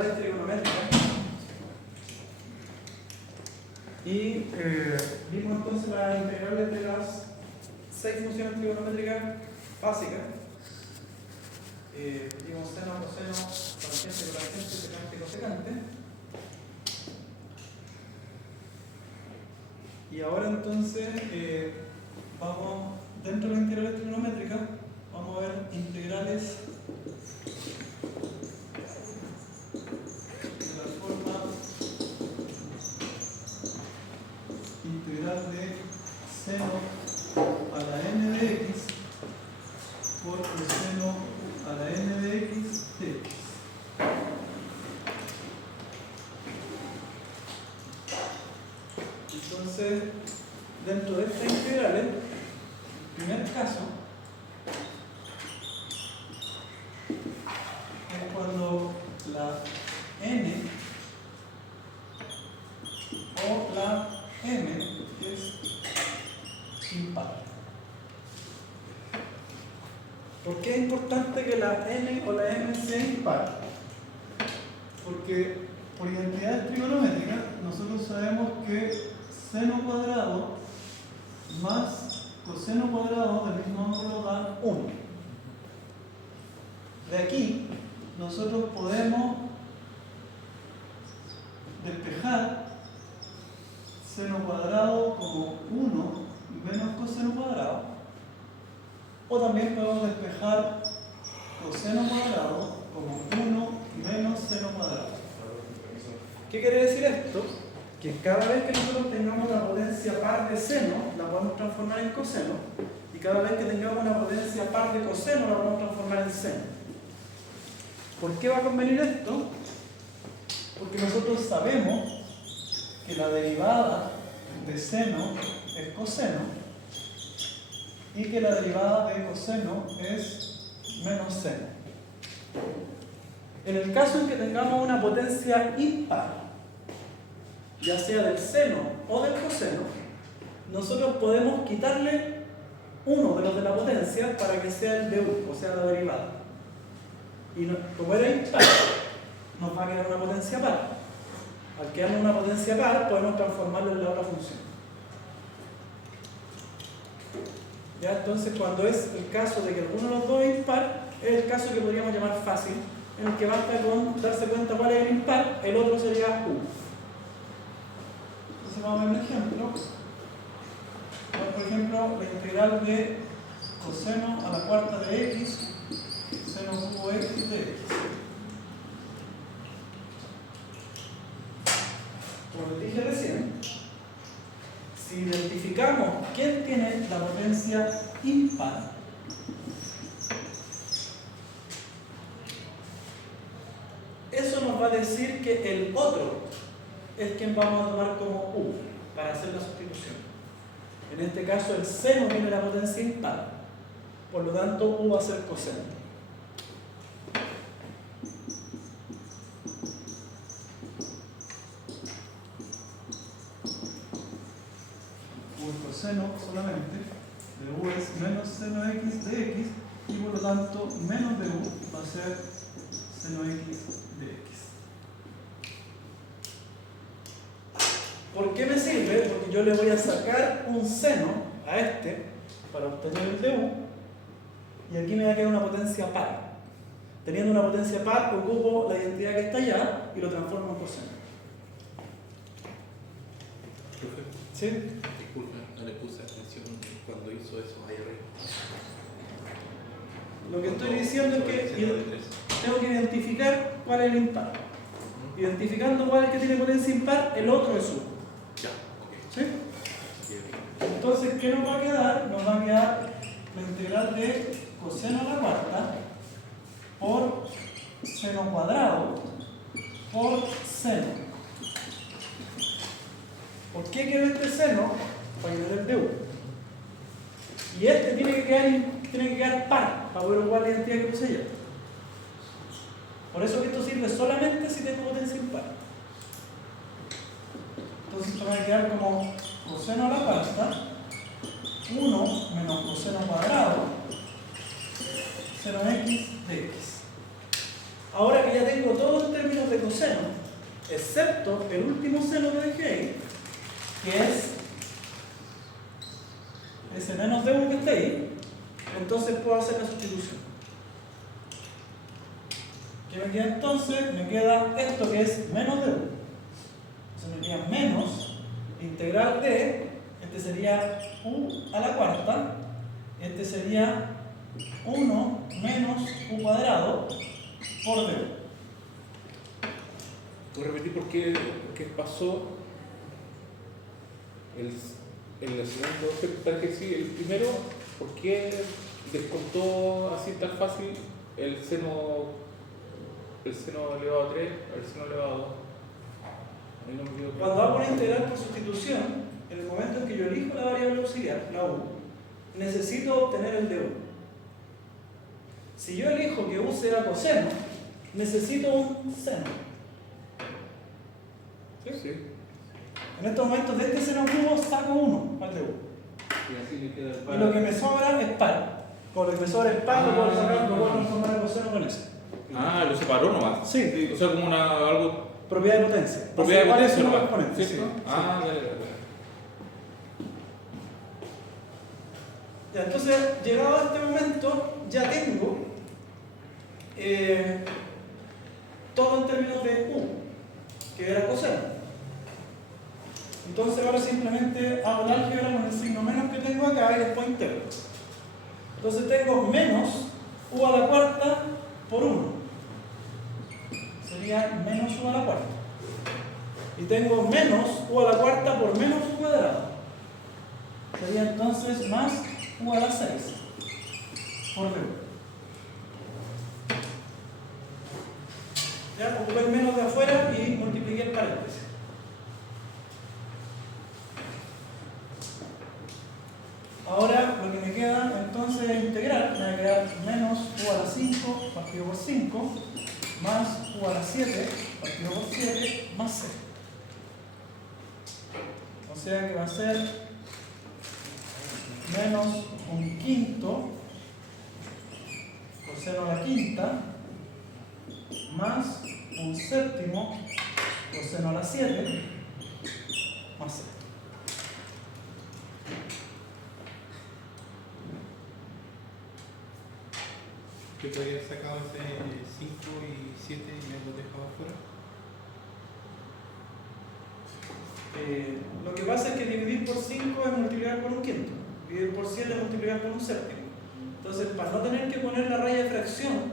integrales trigonométricas. Y vimos entonces las integrales de las 6 funciones trigonométricas básicas. Vimos seno, coseno, tangente, cotangente, secante, cosecante. Y ahora entonces vamos, dentro de las integrales trigonométricas, vamos a ver integrales de la forma integral de seno a la n de x por coseno a la n de x de x. Entonces, dentro de estas integrales, el primer caso es cuando la n o la m es impar. ¿Por qué es importante que la n o la m sea impar? Porque por identidades trigonométricas nosotros sabemos que seno cuadrado más coseno cuadrado del mismo ángulo da 1. De aquí nosotros podemos despejar seno cuadrado como 1 menos coseno cuadrado, o también podemos despejar coseno cuadrado como 1 menos seno cuadrado. ¿Qué quiere decir esto? Que cada vez que nosotros tengamos una potencia par de seno, la podemos transformar en coseno, y cada vez que tengamos una potencia par de coseno, la podemos transformar en seno. ¿Por qué va a convenir esto? Porque nosotros sabemos que la derivada de seno es coseno y que la derivada de coseno es menos seno. En el caso en que tengamos una potencia impar, ya sea del seno o del coseno, nosotros podemos quitarle uno de los de la potencia para que sea el de u, o sea la derivada. Y como era impar, nos va a quedar una potencia par. Al quedarnos una potencia par, podemos transformarlo en la otra función. Ya, entonces, cuando es el caso de que alguno de los dos es impar, es el caso que podríamos llamar fácil, en el que basta con darse cuenta cuál es el impar, el otro sería u. Entonces vamos a ver un ejemplo. Por ejemplo, la integral de coseno a la cuarta de x, seno cubo x de x. Como les dije recién, si identificamos quién tiene la potencia impar, eso nos va a decir que el otro es quien vamos a tomar como u para hacer la sustitución. En este caso el seno tiene la potencia impar, por lo tanto u va a ser coseno. Seno solamente de u es menos seno x de x, y por lo tanto menos de u va a ser seno x de x. ¿Por qué me sirve? Porque yo le voy a sacar un seno a este para obtener el de u, y aquí me va a quedar una potencia par. Teniendo una potencia par, ocupo la identidad que está allá y lo transformo en coseno. ¿Sí? Disculpa, no le puse atención cuando hizo eso ahí arriba. Lo que estoy diciendo es que tengo que identificar cuál es el impar. Identificando cuál es el que tiene potencia impar, el otro es u. Ya, ok. ¿Sí? Entonces, ¿qué nos va a quedar? Nos va a quedar la integral de coseno a la cuarta por seno cuadrado por seno. ¿Por qué quedó este seno? Para quedar el de u. Y este tiene que quedar par para poder ocupar la identidad que puse ya. Por eso que esto sirve solamente si tengo potencia impar. Entonces esto va a quedar como coseno a la cuarta 1 menos coseno cuadrado seno x de x. ahora que ya tengo todo en términos de coseno, excepto el último seno que dejé ahí, que es ese menos d1 que está ahí, entonces puedo hacer la sustitución. ¿Qué me queda entonces? Me queda esto que es menos d1. Entonces me queda menos integral de, este sería u a la cuarta, este sería 1 menos u cuadrado por d1. ¿Puedo repetir por qué pasó el segundo? Para que sí, el primero, ¿por qué descontó así tan fácil el seno elevado a 3, el seno elevado a 2? Ahí no me quedó claro. Cuando hago una integral por sustitución, en el momento en que yo elijo la variable auxiliar, la u, necesito obtener el d1. Si yo elijo que u sea coseno, necesito un seno. ¿Sí? Sí. En estos momentos de este seno cubo saco 1 al de u. Y así le queda el Y par. lo que me sobra es par. Con lo que me sobra es par, lo puedo sacar, lo puedo transformar en coseno con eso. Ah, lo separó nomás. Sí. O sea, como algo. Propiedad de potencia. Propiedad de potencia no nomás. exponente, ¿Sí? sí. Ah, dale. Ya, entonces, llegado a este momento, ya tengo todo en términos de u, que era coseno. Entonces ahora simplemente hago el álgebra con el signo menos que tengo acá y después integro. Entonces tengo menos u a la cuarta por 1. Sería menos u a la cuarta. Y tengo menos u a la cuarta por menos u cuadrado. Sería entonces más u a la 6 por d1. Ya, ocupé el menos de afuera y multipliqué el paréntesis. Ahora lo que me queda entonces es integrar. Me va a quedar menos u a la 5 partido por 5 más u a la 7 partido por 7 más c. O sea que va a ser menos un quinto coseno a la quinta más un séptimo coseno a la 7 más c. ¿Qué te había sacado ese 5 y 7 y me lo dejaba afuera? Lo que pasa es que dividir por 5 es multiplicar por un quinto, dividir por 7 es multiplicar por un séptimo. Entonces, para no tener que poner la raya de fracción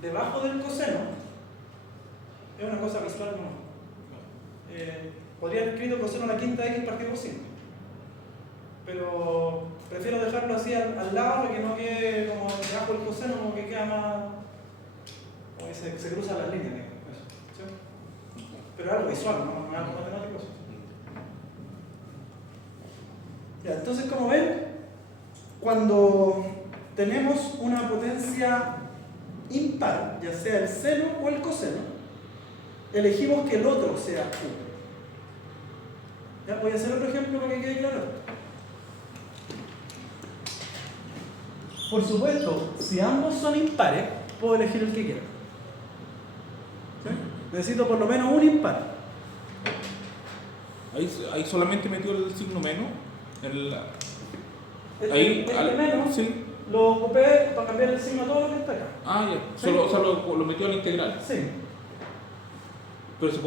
debajo del coseno, es una cosa visual no. Podría haber escrito coseno a la quinta x partido por 5, pero prefiero dejarlo así al lado para que no quede como debajo del coseno, como que queda más, como que se cruzan las líneas, digamos, eso, ¿sí? Pero es algo visual, no es algo matemático. Ya, entonces, como ven, cuando tenemos una potencia impar, ya sea el seno o el coseno, elegimos que el otro sea u. Ya, voy a hacer otro ejemplo para que quede claro. Por supuesto, si ambos son impares, puedo elegir el que quiera. ¿Sí? Necesito por lo menos un impar. Ahí solamente metió el signo menos. Este menos sí. lo ocupé para cambiar el signo a todo lo que está acá. Ah, ya. ¿Sí? O sea, lo metió a la integral. Sí. Pero se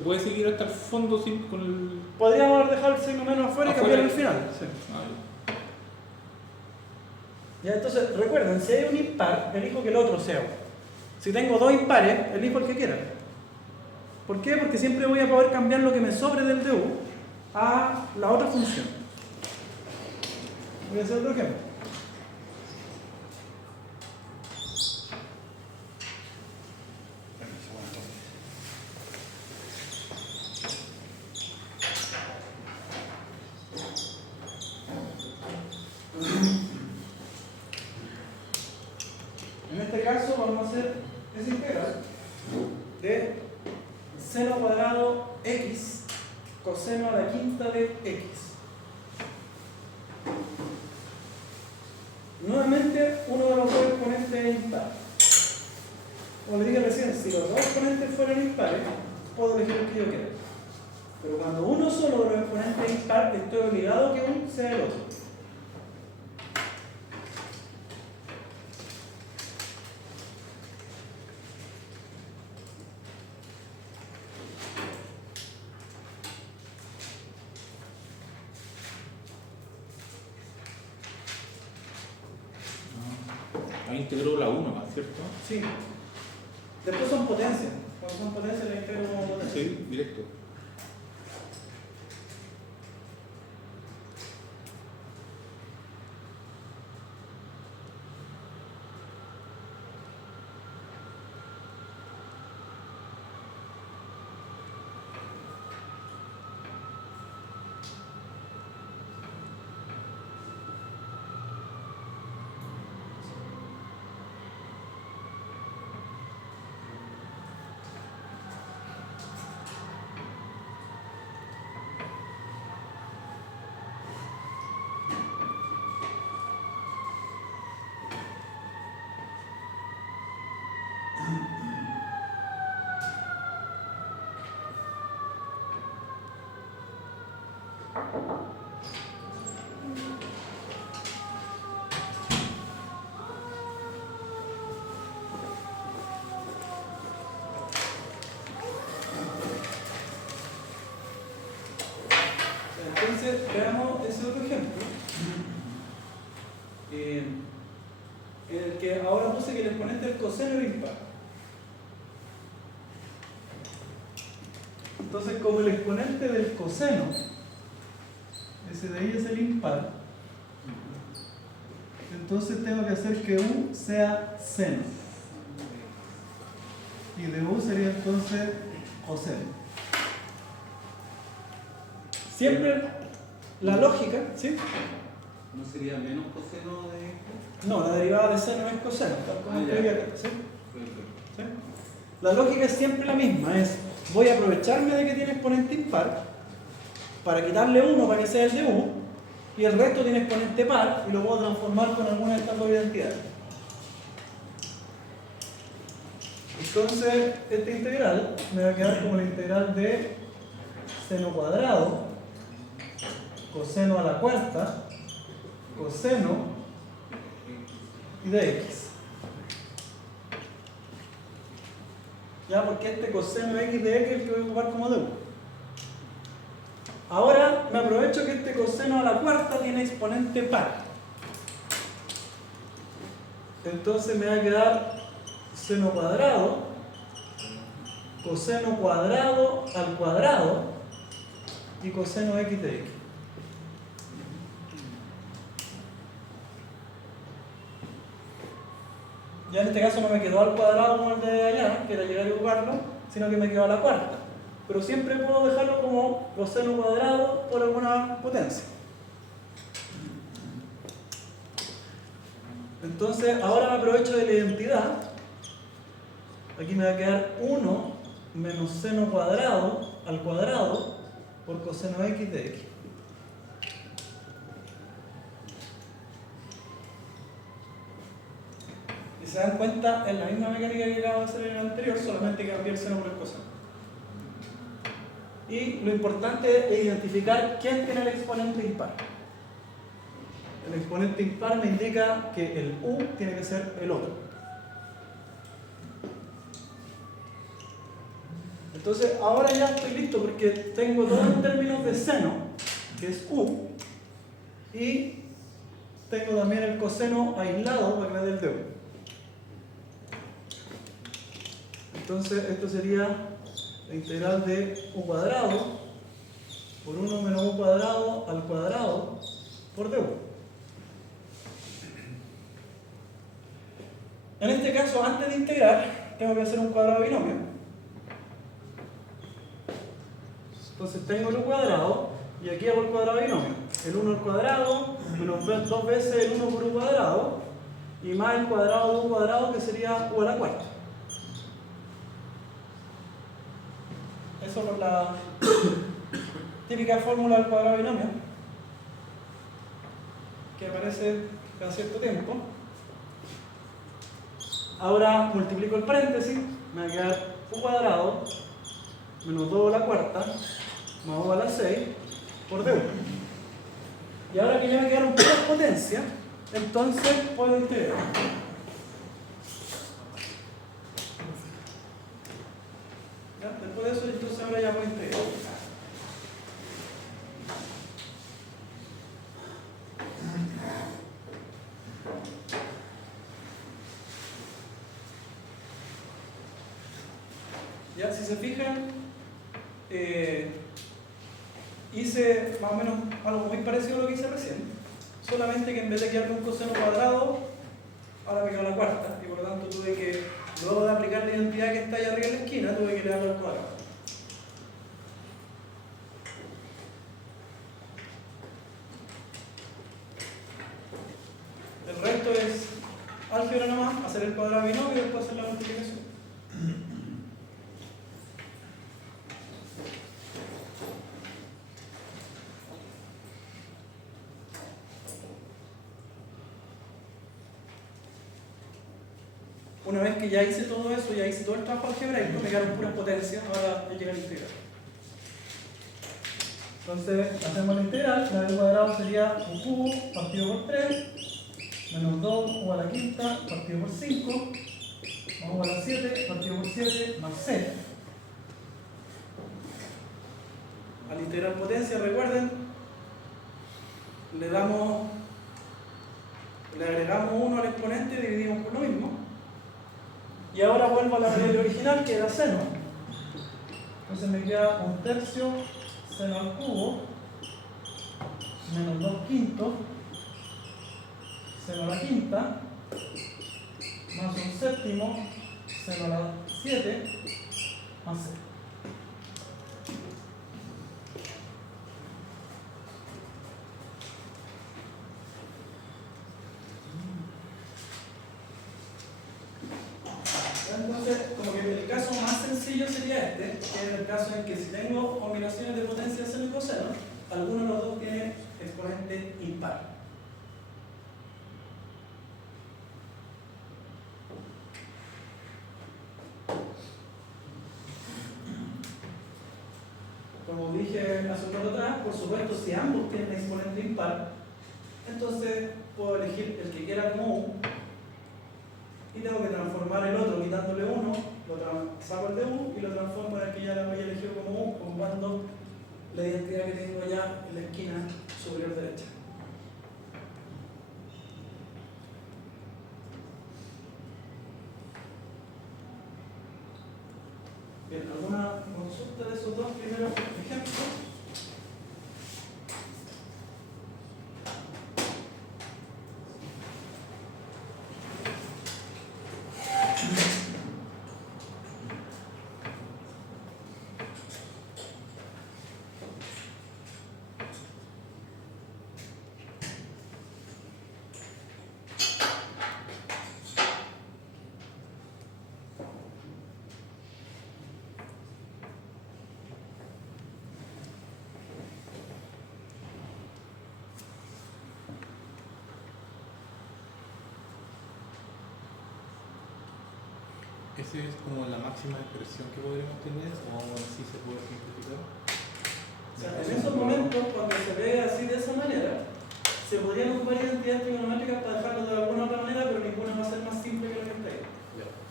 puede seguir hasta el fondo sin, con el. Podríamos haber dejado el signo menos afuera y cambiar el final. Sí. Ah, Ya, entonces recuerden, si hay un impar, elijo que el otro sea u. Si tengo dos impares, elijo el que quiera. ¿Por qué? Porque siempre voy a poder cambiar lo que me sobre del du a la otra función. Voy a hacer otro ejemplo. En este caso vamos a hacer esa integral de seno cuadrado x coseno a la quinta de x. Nuevamente uno de los dos exponentes es impar. como les dije recién, si los dos exponentes fueran impares, puedo elegir el que yo quiera. Pero cuando uno solo de los exponentes es impar, estoy obligado a que uno sea el otro. Ahí integró la 1 más, ¿cierto? Sí. Después son potencias. Cuando son potencias, la integro como potencia. Sí, directo. Entonces, veamos ese otro ejemplo. En el que ahora puse que el exponente del coseno era impar. Entonces, como el exponente del coseno, ese de ahí es el impar, entonces tengo que hacer que u sea seno. Y de u sería entonces coseno. Siempre la lógica, ¿sí? ¿No sería menos coseno de esto? No, la derivada de seno es coseno, tal como ya. escribí acá, ¿sí? Perfecto. ¿Sí? La lógica es siempre la misma, es voy a aprovecharme de que tiene exponente impar para quitarle uno para que sea el de u y el resto tiene exponente par y lo puedo transformar con alguna de estas dos identidades. Entonces, esta integral me va a quedar como la integral de seno cuadrado coseno a la cuarta coseno y de x. Ya, porque este coseno x de x es el que voy a ocupar como de u. Ahora me aprovecho que este coseno a la cuarta tiene exponente par. Entonces me va a quedar seno cuadrado, coseno cuadrado al cuadrado y coseno x de x. Ya en este caso no me quedó al cuadrado como el de allá, que era llegar y ocuparlo, sino que me quedó a la cuarta. Pero siempre puedo dejarlo como coseno cuadrado por alguna potencia. Entonces, ahora me aprovecho de la identidad. Aquí me va a quedar 1 menos seno cuadrado al cuadrado por coseno x de x. Si se dan cuenta, es la misma mecánica que acabo de hacer en el anterior, solamente que cambié el seno por el coseno. Y lo importante es identificar quién tiene el exponente impar. El exponente impar me indica que el u tiene que ser el otro. Entonces, ahora ya estoy listo porque tengo todo en términos de seno, que es u, y tengo también el coseno aislado para que me dé el de u. Entonces, esto sería la integral de u cuadrado por 1 menos u cuadrado al cuadrado por du. En este caso, antes de integrar, tengo que hacer un cuadrado binomio. Entonces tengo el u cuadrado y aquí hago el cuadrado binomio. El 1 al cuadrado menos 2 veces el 1 por u cuadrado y más el cuadrado de u cuadrado que sería u a la cuarta. Eso es la típica fórmula del cuadrado binomio que aparece cada cierto tiempo. Ahora multiplico el paréntesis, me va a quedar u cuadrado menos 2 a la cuarta más u a la 6 por d1. Y ahora que ya me quedaron puras potencias, entonces puedo integrar. ¿Ya? Después de eso, entonces ahora ya puedo integrar. Ya, si se fijan, hice más o menos algo muy parecido a lo que hice recién, solamente que en vez de quedarme un coseno cuadrado, ahora me quedó la cuarta, y por lo tanto tuve que, luego de aplicar la identidad que está ahí arriba en la esquina, tuve que crearlo al cuadrado. El resto es álgebra nomás, hacer el cuadrado binomio y después hacer la multiplicación. Una vez que ya hice todo eso, ya hice todo el trabajo algebraico, me quedaron puras potencias, ahora voy a llegar a integrar. Entonces, hacemos la integral, la del cuadrado sería un cubo partido por 3, menos 2 u a la quinta partido por 5, más u a la 7 partido por 7, más c. Al integrar potencia, recuerden, le agregamos 1 al exponente y dividimos por lo mismo. Y ahora vuelvo a la variable original, que era seno. Entonces me queda 1/3 seno al cubo menos 2/5 seno a la quinta más 1/7 seno a la 7 más c. Entonces, como que el caso más sencillo sería este, que es el caso en que si tengo combinaciones de potencia seno y coseno, alguno de los dos tiene exponente impar. Como dije hace un rato atrás, por supuesto, si ambos tienen exponente impar, entonces puedo elegir el que quiera como u y tengo que transformar el otro quitándole 1, saco el de u y lo transformo en el que ya lo había elegido como u, ocupando la identidad que tengo allá en la esquina superior derecha. Bien, ¿alguna consulta de esos dos primeros ejemplos? ¿Esa es como la máxima expresión que podríamos tener o así se puede simplificar? O sea, en esos momentos, cuando se ve así de esa manera, se podrían ocupar identidades trigonométricas para dejarlo de alguna otra manera, pero ninguna va a ser más simple que la que está ahí.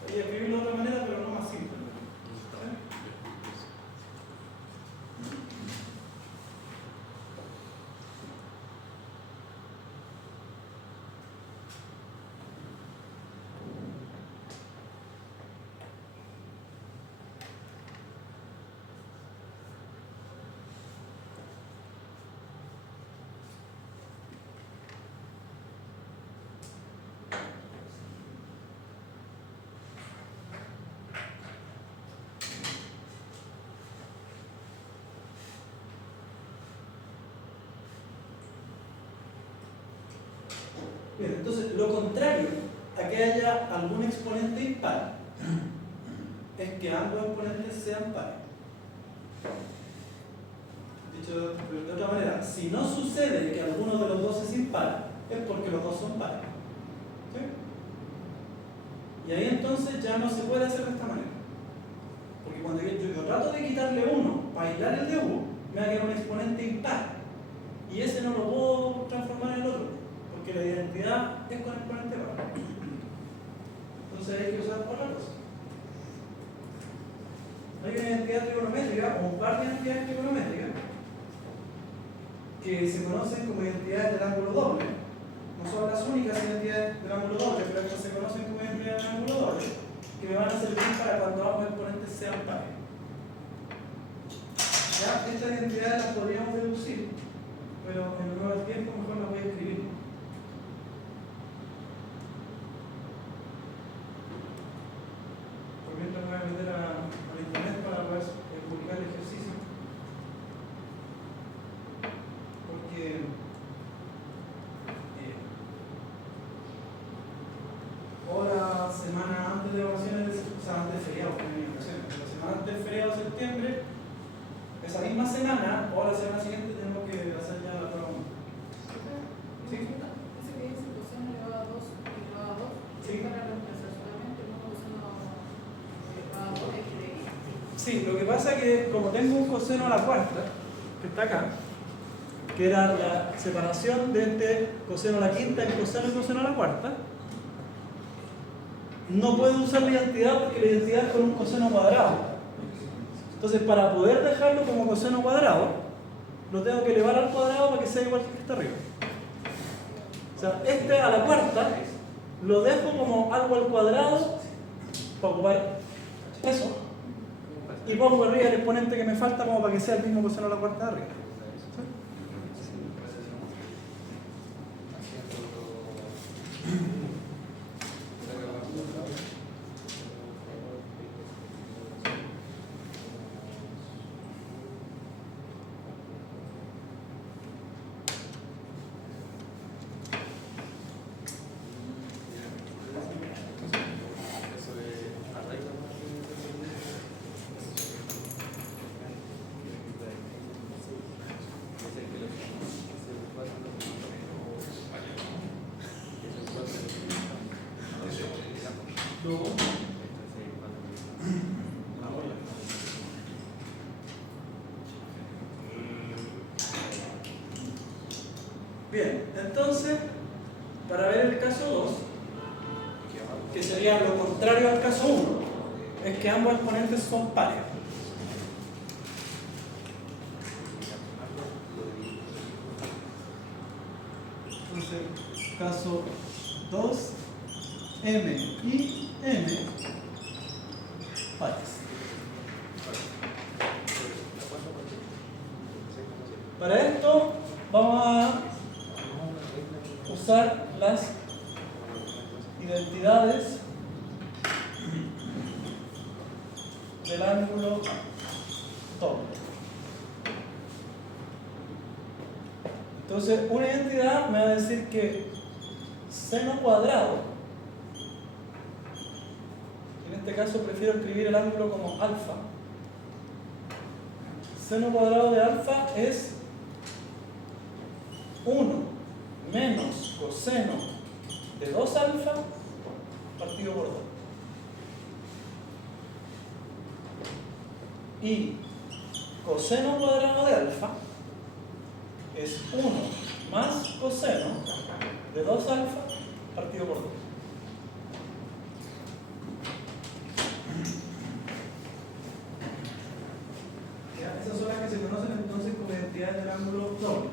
Y escribirlo de otra manera, pero no más simple. Bien, entonces lo contrario a que haya algún exponente impar es que ambos exponentes sean pares. Dicho de otra manera, si no sucede que alguno de los dos es impar, es porque los dos son pares. ¿Sí? Y ahí entonces ya no se puede hacer de esta manera. Porque cuando yo trato de quitarle 1 para aislar el de u, me va a quedar un exponente impar. Y ese no lo puedo transformar en el otro, porque la identidad es con exponente par. Entonces hay que usar otra cosa. Hay una identidad trigonométrica o un par de identidades trigonométricas que se conocen como identidades del ángulo doble. No son las únicas identidades del ángulo doble, pero estas se conocen como identidades del ángulo doble, que me van a servir para cuando ambos exponentes sean pares. Ya, estas identidades las podríamos deducir, pero en honor al tiempo mejor las voy a escribir. Por mientras me voy a meter al internet para poder publicar el ejercicio. Porque ahora, semana antes de vacaciones, o sea, antes de feriado, la semana antes del feriado de septiembre, esa misma semana o la semana siguiente tenemos que hacer ya la prueba. ¿Sí? Ese que dice coseno elevado a 2 elevado a 2, sí, para reemplazar solamente un coseno elevado a 2 de x. Sí, lo que pasa es que como tengo un coseno a la cuarta, que está acá, que era la separación de este coseno a la quinta y coseno a la cuarta, no puedo usar la identidad porque la identidad es con un coseno cuadrado. Entonces, para poder dejarlo como coseno cuadrado, lo tengo que elevar al cuadrado para que sea igual que el que está arriba. O sea, este a la cuarta lo dejo como algo al cuadrado para ocupar eso. Y pongo arriba el exponente que me falta como para que sea el mismo coseno a la cuarta de arriba. Bien, entonces, para ver el caso 2, que sería lo contrario al caso 1, es que ambos exponentes son pares. Entonces, caso 2, m y n pares. Para esto vamos a usar las identidades del ángulo doble. Entonces, una identidad me va a decir que seno cuadrado, en este caso prefiero escribir el ángulo como alfa, seno cuadrado de alfa es 1 menos coseno de 2 alfa partido por 2. Y coseno cuadrado de alfa es 1 más coseno de 2 alfa partido por 2. Esas son las que se conocen entonces como identidades del ángulo doble.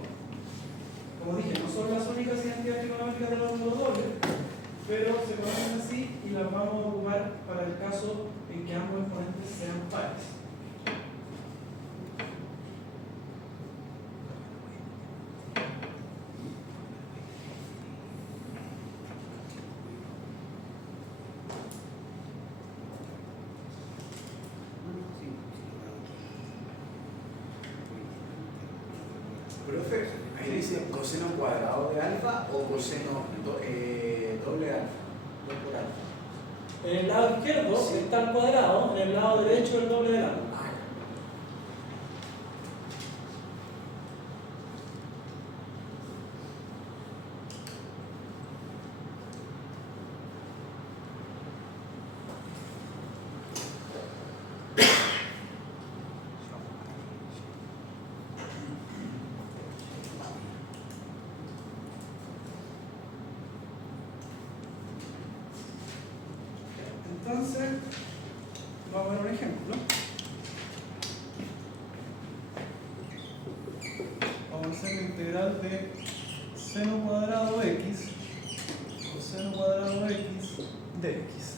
Como dije, no son las únicas identidades trigonométricas del ángulo doble, pero se conocen así y las vamos a ocupar para el caso en que ambos exponentes sean pares. Profe, ahí dice coseno cuadrado de alfa o coseno doble alfa. 2 por alfa. En el lado izquierdo Sí. está el cuadrado, en el lado derecho el doble del ángulo. Vamos a ver un ejemplo. Vamos a hacer la integral de seno cuadrado x coseno cuadrado x de x.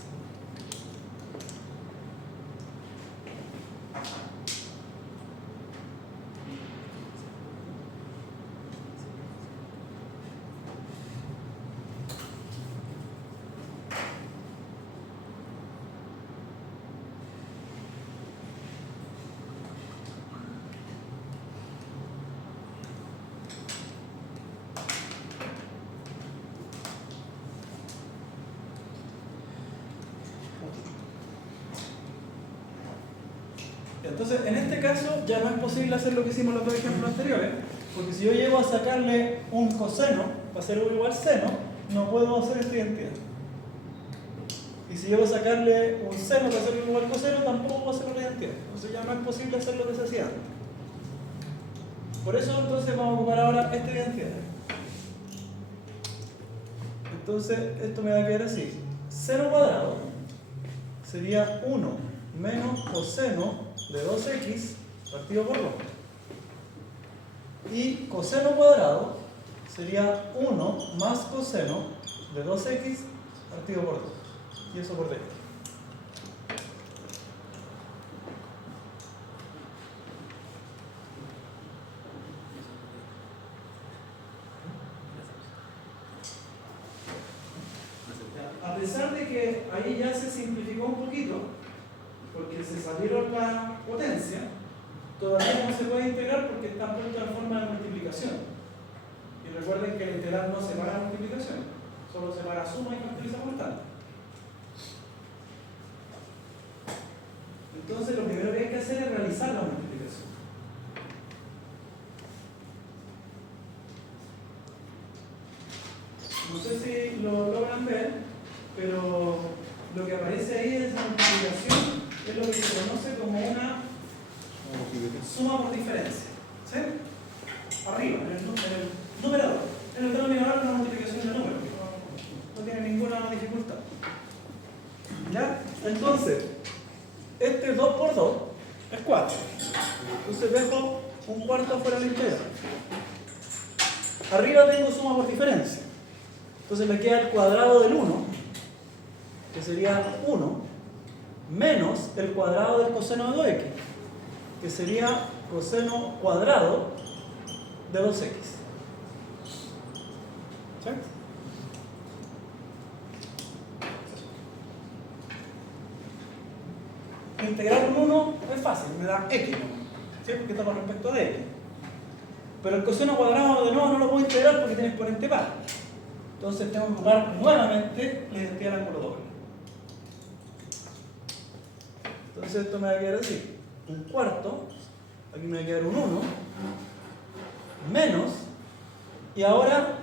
Entonces, en este caso ya no es posible hacer lo que hicimos en los dos ejemplos anteriores, porque si yo llego a sacarle un coseno para hacer u igual seno, no puedo hacer esta identidad. Y si llego a sacarle un seno para hacer u igual coseno, tampoco puedo hacer una identidad. Entonces ya no es posible hacer lo que se hacía antes. Por eso entonces vamos a ocupar ahora esta identidad. Entonces esto me va a quedar así. Seno cuadrado sería 1 menos coseno de 2x partido por 2. Y coseno cuadrado sería 1 más coseno de 2x partido por 2. Y eso por dentro. A pesar de que ahí ya se simplificó un poquito, porque se salieron la potencia, todavía no se puede integrar porque está puesto en forma de multiplicación. Y recuerden que el integral no separa multiplicación, solo separa suma y factoriza constante. Entonces lo primero que hay que hacer es realizar la multiplicación. No sé si lo logran ver, pero lo que aparece ahí en esa multiplicación es lo que se conoce como una suma por diferencia. ¿Sí? Arriba, en el numerador. En el denominador es una multiplicación de números. No tiene ninguna dificultad. ¿Ya? Entonces, este 2 por 2 es 4. Entonces dejo un cuarto fuera de la integral. Arriba tengo suma por diferencia. Entonces me queda el cuadrado del 1, que sería 1, menos el cuadrado del coseno de 2x, que sería coseno cuadrado de 2x. ¿Sí? Integrar un 1 es fácil, me da x, ¿sí? Porque está con respecto de x. Pero el coseno cuadrado de nuevo no lo puedo integrar porque tiene exponente par. Entonces tengo que ocupar nuevamente la identidad del ángulo doble. Entonces esto me va a quedar así. Un cuarto, aquí me va a quedar un 1, menos, y ahora,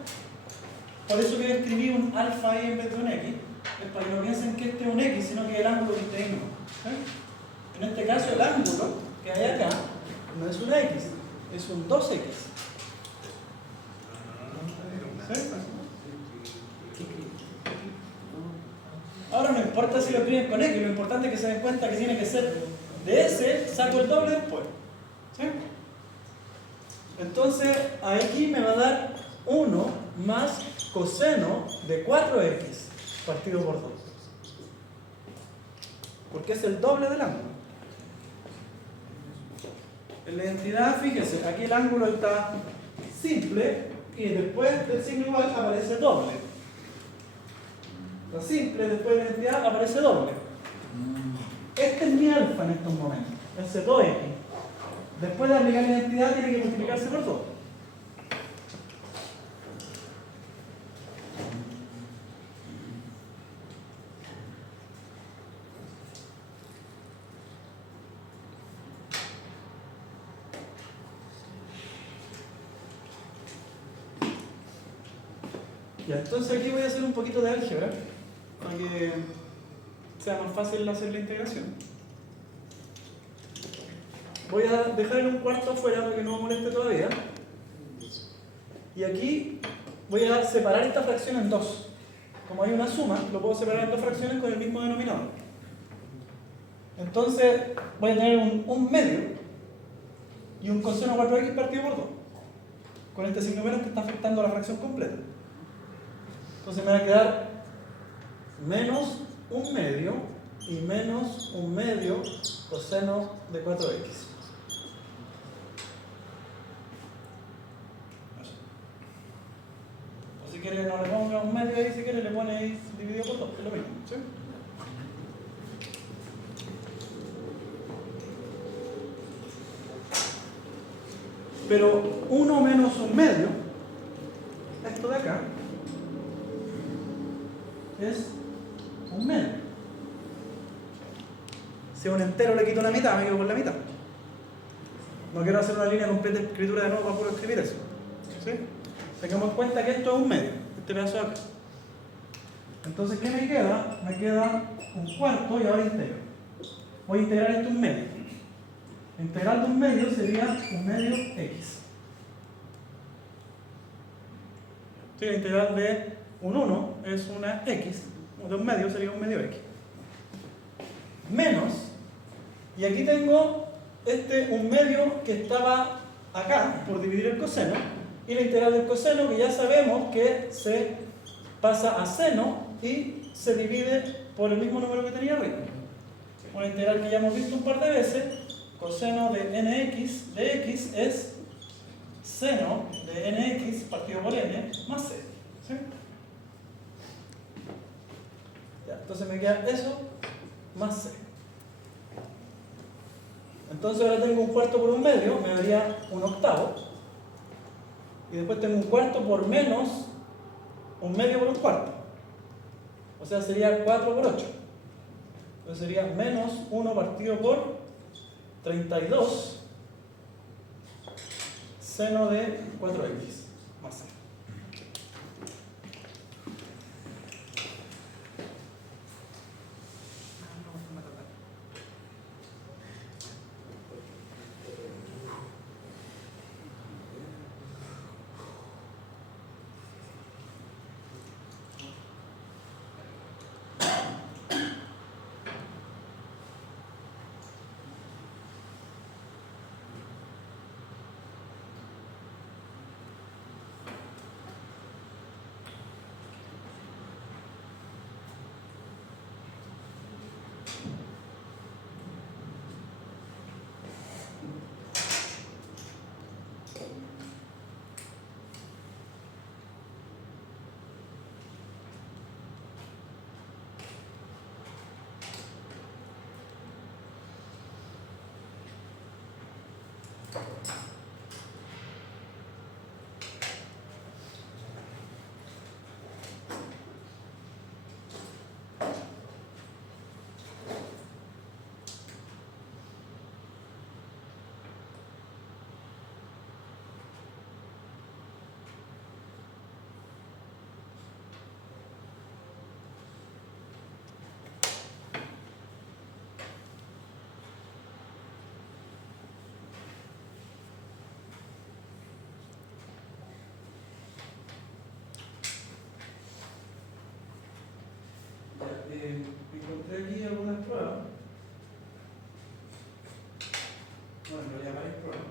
por eso que escribí un alfa ahí en vez de un x, es para que no piensen que este es un x, sino que es el ángulo que está ahí mismo. ¿Sí? En este caso el ángulo que hay acá no es una x, es un 2x. ¿Sí? Ahora no importa si lo escriben con x, lo importante es que se den cuenta que tiene que ser de ese, saco el doble después. ¿Sí? Entonces aquí me va a dar 1 más coseno de 4x partido por 2. Porque es el doble del ángulo. En la identidad, fíjese, aquí el ángulo está simple y después del signo igual aparece doble. Está simple, después de la identidad aparece doble. Este es mi alfa en estos momentos, ese 2x. Después de aplicar la identidad tiene que multiplicarse por 2. Ya, entonces aquí voy a hacer un poquito de álgebra para que sea más fácil hacer la integración. Voy a dejar en un cuarto afuera para que no me moleste todavía. Y aquí voy a separar esta fracción en dos. Como hay una suma, lo puedo separar en dos fracciones con el mismo denominador. Entonces voy a tener un medio y un coseno 4x partido por 2. Con este signo menos que está afectando a la fracción completa. Entonces me va a quedar menos un medio y menos un medio coseno de 4x. O si quiere no le ponga un medio ahí, si quiere le pone ahí dividido por 2, es lo mismo, ¿sí? Pero 1 menos un medio, esto de acá, es un medio. Si a un entero le quito la mitad, me quedo con la mitad. No quiero hacer una línea completa de escritura de nuevo para poder escribir eso. ¿Sí? Tengamos en cuenta que esto es un medio, este pedazo de acá. Entonces, ¿qué me queda? Me queda un cuarto y ahora integro. Voy a integrar esto un medio. La integral de un medio sería un medio x. Sí, la integral de un 1 es una x, de un medio sería un medio x. Menos, y aquí tengo un medio que estaba acá por dividir el coseno, y la integral del coseno que ya sabemos que se pasa a seno y se divide por el mismo número que tenía arriba. Una integral que ya hemos visto un par de veces, coseno de nx de x es seno de nx partido por n más c. ¿Sí? Ya, entonces me queda eso más c. Entonces ahora tengo un cuarto por un medio, me daría un octavo. Y después tengo un cuarto por menos un medio por un cuarto. O sea, sería 4 por 8. Entonces sería menos 1 partido por 32 seno de 4x más c. Encontré aquí algunas pruebas. Bueno, en realidad varias pruebas.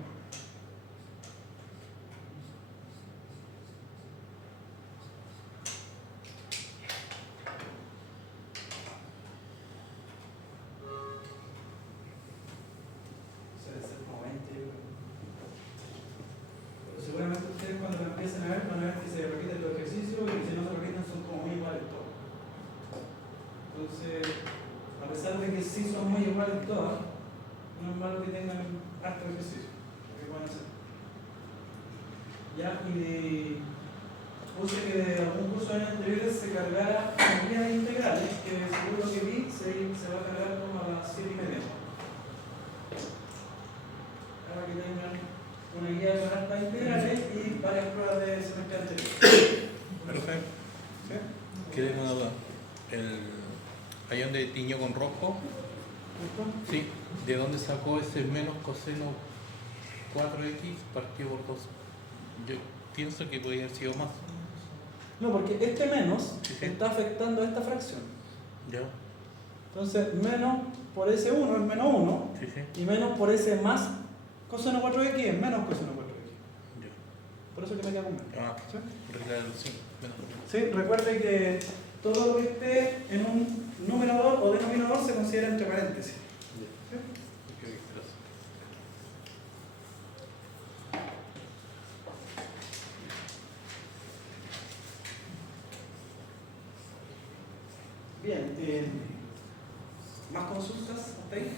Pero seguramente ustedes cuando lo empiecen a ver van a ver que se repiten los ejercicios y si no se repiten son como muy iguales todos. Entonces, a pesar de que sí son muy iguales todas, no es malo que tengan harto ejercicio, que pueden hacer. Ya, y puse que de algún curso de años anteriores se cargara una guía de integrales, que según lo que vi se va a cargar como a las 7:30. Para que tengan una guía con hartas integrales y varias pruebas de semestre anterior. Perfecto. ¿Sí? ¿Quieres una duda? Ahí donde tiñó con rojo, ¿Listo? sí, ¿de dónde sacó ese menos coseno 4x partido por 2? Yo pienso que podría haber sido más. No, porque este menos Sí, sí. está afectando a esta fracción. ¿Ya? Entonces, menos por ese 1 es menos 1, Sí, sí. y menos por ese más coseno 4x es menos coseno 4x. Ya. Por eso que me queda con menos. Ah, ¿Sí? regla del sí, menos. ¿Sí? Recuerde que todo lo que esté en un numerador o denominador se considera entre paréntesis. ¿Sí? Ok, gracias. Bien, ¿más consultas hasta ahí?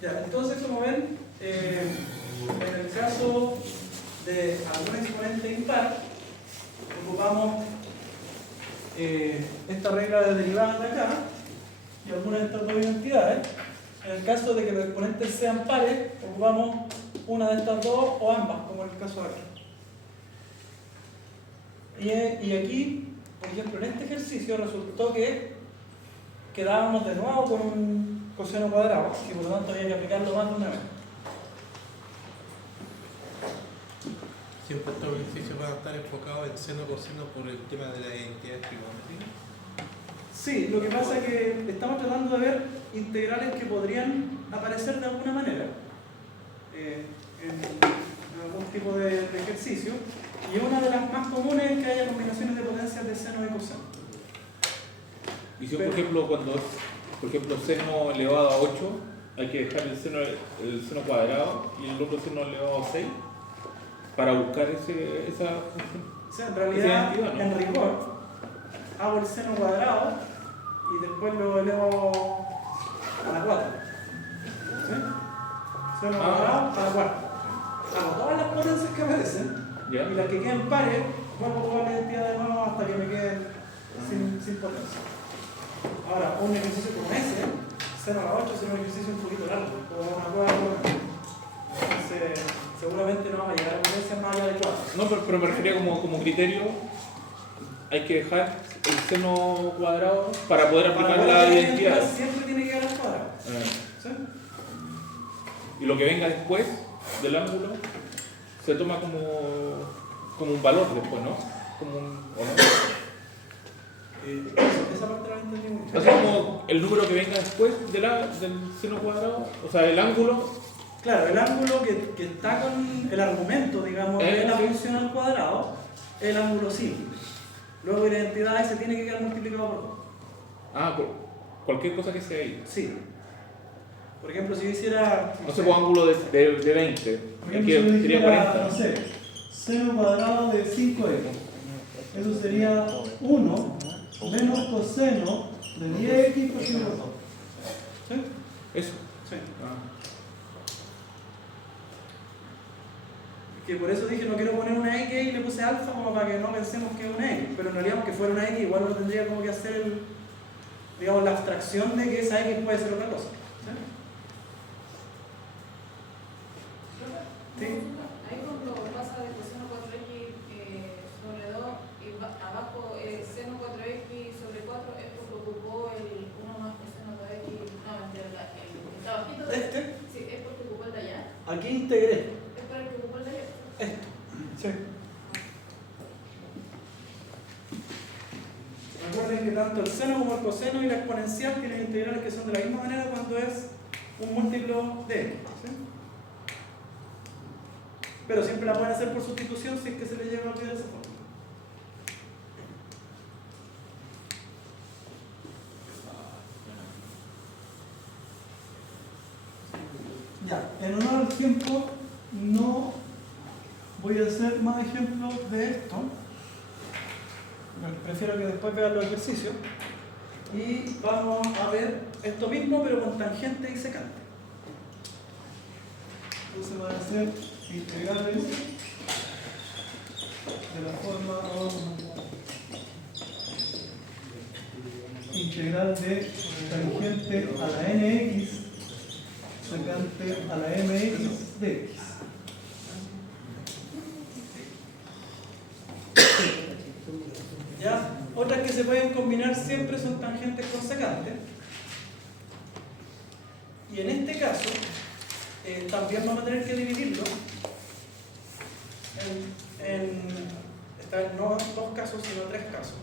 Ya, entonces como ven, en el caso de algún exponente impar, ocupamos esta regla de derivadas de acá y algunas de estas dos identidades. En el caso de que los exponentes sean pares, ocupamos una de estas dos o ambas, como en el caso de aquí. Y aquí, por ejemplo, en este ejercicio resultó que quedábamos de nuevo con un coseno cuadrado y por lo tanto había que aplicarlo más de una vez. Siempre estos ejercicios van a estar enfocados en seno coseno por el tema de la identidad trigonométrica. Sí, lo que pasa es que estamos tratando de ver integrales que podrían aparecer de alguna manera en algún tipo de ejercicio, y una de las más comunes es que haya combinaciones de potencias de seno y coseno. Y si, por ejemplo, cuando es, por ejemplo, seno elevado a 8, hay que dejar el seno cuadrado y el otro seno elevado a 6 para buscar esa función. O sea, en realidad, Esa identidad, ¿no? en rigor, hago el seno cuadrado y después lo elevo a la 4. ¿Sí? Seno cuadrado a la 4. Hago todas las potencias que aparecen ¿Ya? y las que queden pares, vuelvo a tomar la identidad de nuevo hasta que me queden sin potencia. Ahora, un ejercicio como ese, seno a la 8, será un ejercicio un poquito largo, como una prueba de prueba. Entonces, seguramente no vamos a llegar a potencias más allá de 4. No, pero me refería como criterio, hay que dejar el seno cuadrado para poder aplicar Para la poder identidad. siempre tiene que quedar al cuadrado. ¿Sí? Y lo que venga después del ángulo se toma como un valor después, ¿no? Como un, ¿o no? Esa parte la entendí mucho. O sea, como el número que venga después del seno cuadrado, o sea, el ángulo. Claro, el ángulo que está con el argumento, digamos, de la Sí. función al cuadrado, es el ángulo simple. Luego la identidad ese tiene que quedar multiplicado por 2. Cualquier cosa que sea ahí. Sí. Por ejemplo, si yo hiciera... No sé, pues ángulo de 20. Por Aquí ejemplo, si yo sería dijera, 40. no sé, seno cuadrado de 5x. Eso sería 1 menos coseno de 10x por 5 por 2. ¿Sí? Eso. Sí. Ah. Que por eso dije no quiero poner una X y le puse alfa como para que no pensemos que es una X, pero en realidad aunque fuera una X igual uno tendría como que hacer digamos, la abstracción de que esa X puede ser otra cosa. ¿Sí? Ahí cuando pasa de coseno 4x sobre 2 y abajo seno 4x sobre 4 es porque ocupó el 1 más coseno 2x, no, mentira, el que está bajito. Sí, es porque ocupó el de allá. Aquí integré Es para el que ocupó el de allá. esto. Sí. Recuerden que tanto el seno como el coseno y la exponencial tienen integrales que son de la misma manera cuando es un múltiplo de x. ¿Sí? Pero siempre la pueden hacer por sustitución si es que se les llega a olvidar esa forma. Ya, en honor al tiempo no voy a hacer más ejemplos de esto. Prefiero que después vean los ejercicios. Y vamos a ver esto mismo pero con tangente y secante. Entonces van a ser integrales de la forma integral de tangente a la nx secante a la mx de x. ¿Ya? Otras que se pueden combinar siempre son tangentes con secantes. Y en este caso, también vamos a tener que dividirlo esta vez no 2 casos, sino 3 casos.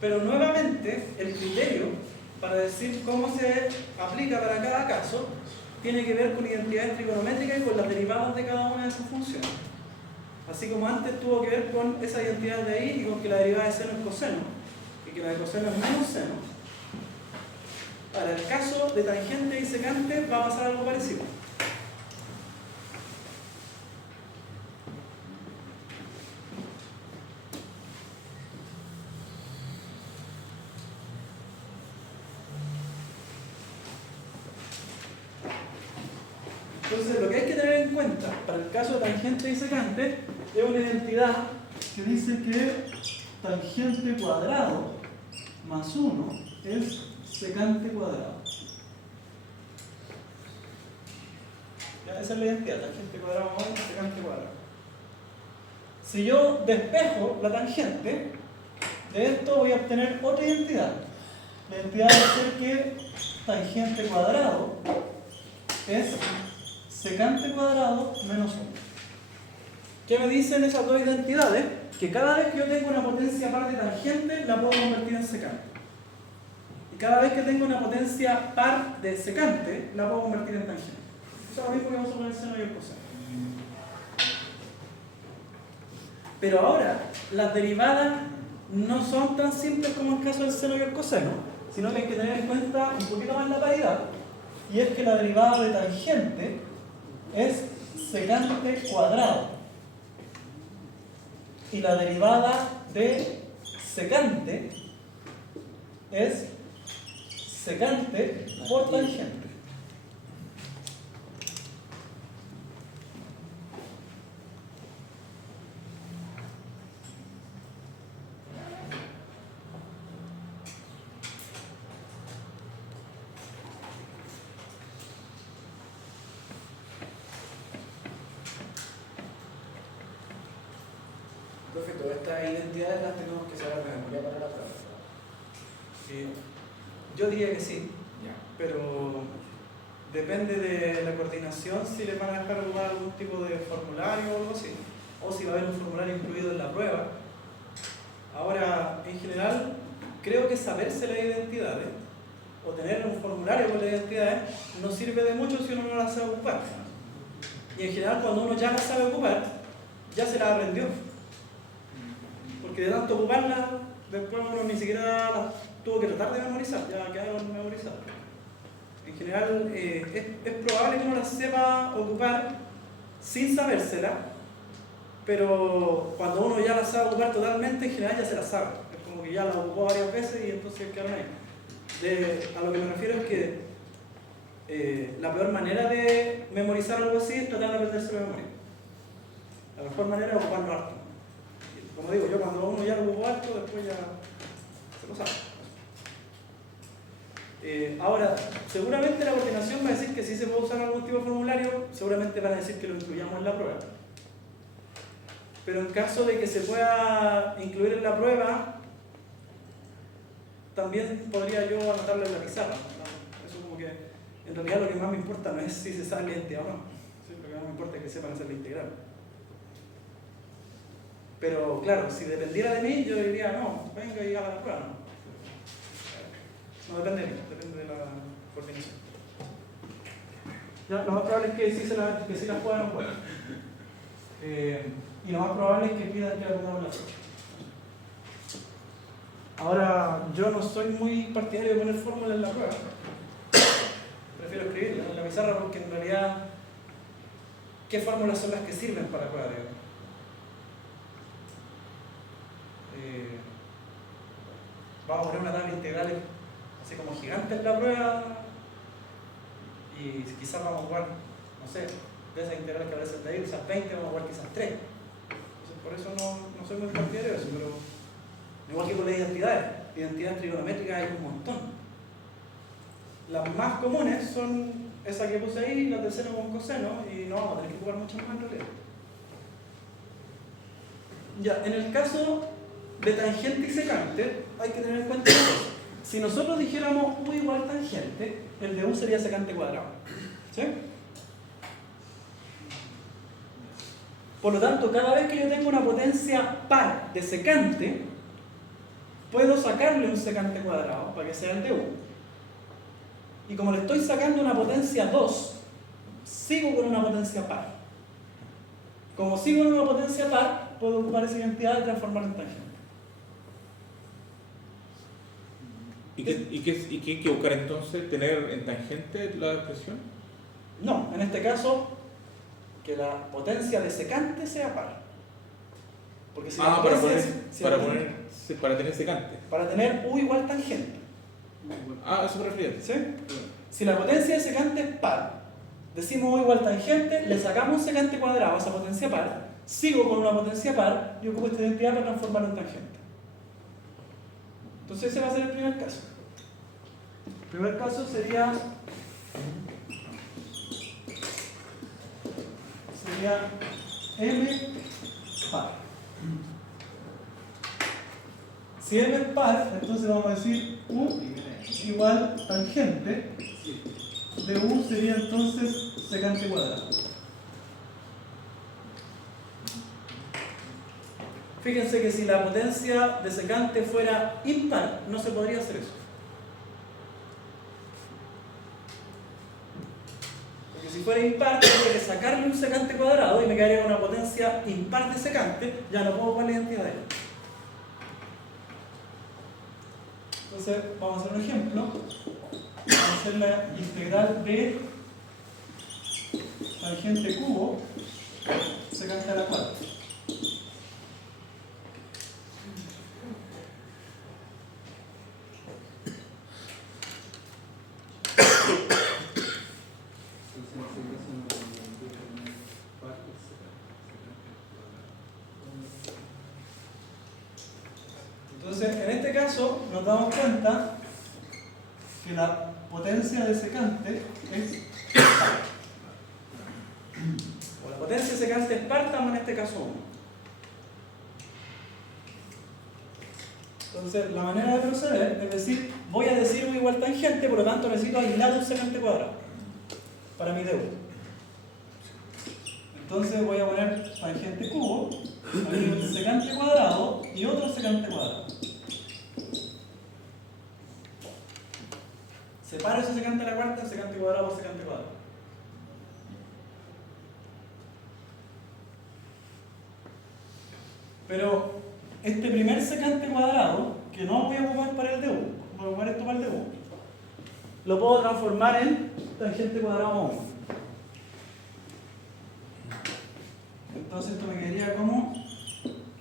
Pero nuevamente, el criterio para decir cómo se aplica para cada caso tiene que ver con identidades trigonométricas y con las derivadas de cada una de esas funciones. Así como antes tuvo que ver con esa identidad de ahí y con que la derivada de seno es coseno y que la de coseno es menos seno. Para el caso de tangente y secante va a pasar algo parecido. Entonces, lo que hay que tener en cuenta para el caso de tangente y secante es una identidad que dice que tangente cuadrado más 1 es secante cuadrado. ¿Ya? Esa es la identidad, tangente cuadrado más 1 secante cuadrado. Si yo despejo la tangente, de esto voy a obtener otra identidad. La identidad va a ser que tangente cuadrado es secante cuadrado menos 1. ¿Qué me dicen esas dos identidades? Que cada vez que yo tengo una potencia par de tangente, la puedo convertir en secante. Y cada vez que tengo una potencia par de secante, la puedo convertir en tangente. Eso es lo mismo que vamos a poner el seno y el coseno. Pero ahora, las derivadas no son tan simples como el caso del seno y el coseno, sino que hay que tener en cuenta un poquito más la paridad, y es que la derivada de tangente es secante cuadrado y la derivada de secante es secante por tangente. Profe, todas estas identidades las tenemos que saber de memoria para la prueba. Yo diría que sí, Ya. pero depende de la coordinación si les van a dejar ocupar algún tipo de formulario o algo así, o si va a haber un formulario incluido en la prueba. Ahora, en general, creo que saberse las identidades o tener un formulario con las identidades no sirve de mucho si uno no las sabe ocupar. Y en general, cuando uno ya las sabe ocupar, ya se las aprendió. Porque de tanto ocuparlas, después uno ni siquiera las tuvo que tratar de memorizar, ya quedaron memorizadas. En general, es probable que uno las sepa ocupar sin sabérsela, pero cuando uno ya las sabe ocupar totalmente, en general ya se las sabe. Es como que ya las ocupó varias veces y entonces quedaron ahí. A lo que me refiero es que la peor manera de memorizar algo así es tratar de aprenderse de memoria. La mejor manera es ocuparlo harto. Como digo, yo cuando uno ya lo ocupó harto, después ya se lo sabe. Ahora, seguramente la coordinación va a decir que si se puede usar algún tipo de formulario, seguramente van a decir que lo incluyamos en la prueba. Pero en caso de que se pueda incluir en la prueba, también podría yo anotarlo en la pizarra. Eso como que, en realidad lo que más me importa no es si se sabe la identidad o no. ¿Sí? Lo que más me importa es que sepan hacer la integral. Pero claro, si dependiera de mí, yo diría, no, venga y haga la prueba. No depende de mí, depende de la coordinación. Ya, lo más probable es que sí las puedan o puedan. Y lo más probable es que pidan que la pongamos en la prueba. Ahora, yo no soy muy partidario de poner fórmulas en la prueba. Prefiero escribirlas en la pizarra porque en realidad, ¿qué fórmulas son las que sirven para la prueba? Vamos a poner una tabla integral así como gigante en la prueba y quizás vamos a jugar, no sé, de esas integrales que aparecen de ahí, quizás 20, vamos a jugar quizás 3. Entonces, por eso no soy muy partidario de eso, pero igual que con las identidades trigonométricas hay un montón. Las más comunes son esas que puse ahí, las de seno con coseno, y no vamos a tener que ocupar muchas más en realidad. Ya, en el caso de tangente y secante, hay que tener en cuenta una cosa. Si nosotros dijéramos U igual tangente, el de U sería secante cuadrado. ¿Sí? Por lo tanto, cada vez que yo tengo una potencia par de secante, puedo sacarle un secante cuadrado para que sea el de U. Y como le estoy sacando una potencia 2, sigo con una potencia par. Como sigo con una potencia par, puedo ocupar esa identidad y transformarla en tangente. ¿Y qué hay que buscar entonces? ¿Tener en tangente la expresión? No, en este caso, que la potencia de secante sea par. Porque si la potencia para tener secante. para tener U igual tangente. Ah, eso me refería. ¿Sí? Si la potencia de secante es par, decimos U igual tangente, le sacamos un secante cuadrado a esa potencia par, sigo con una potencia par y ocupo esta identidad para transformarlo en tangente. Entonces ese va a ser el primer caso. El primer caso sería M par. Si M es par, entonces vamos a decir U igual tangente de U sería entonces secante cuadrado. Fíjense que si la potencia de secante fuera impar, no se podría hacer eso. Porque si fuera impar, tendría que sacarle un secante cuadrado y me quedaría con una potencia impar de secante, ya no puedo ocupar la identidad de él. Entonces, vamos a hacer un ejemplo. Vamos a hacer la integral de tangente cubo secante a la cuarta. Entonces, en este caso, nos damos cuenta que la potencia de secante es par. O la potencia de secante es par, estamos en este caso 1. Entonces, la manera de proceder es decir, voy a decir U igual tangente, por lo tanto necesito aislar un secante cuadrado para mi de U. Entonces voy a poner tangente cubo, aquí un secante cuadrado y otro secante cuadrado. Separo ese secante a la cuarta, secante cuadrado por secante cuadrado. Pero este primer secante cuadrado, que no voy a ocupar para el de U, voy a ocupar esto para el de U, lo puedo transformar en tangente cuadrado más 1. Entonces esto me quedaría como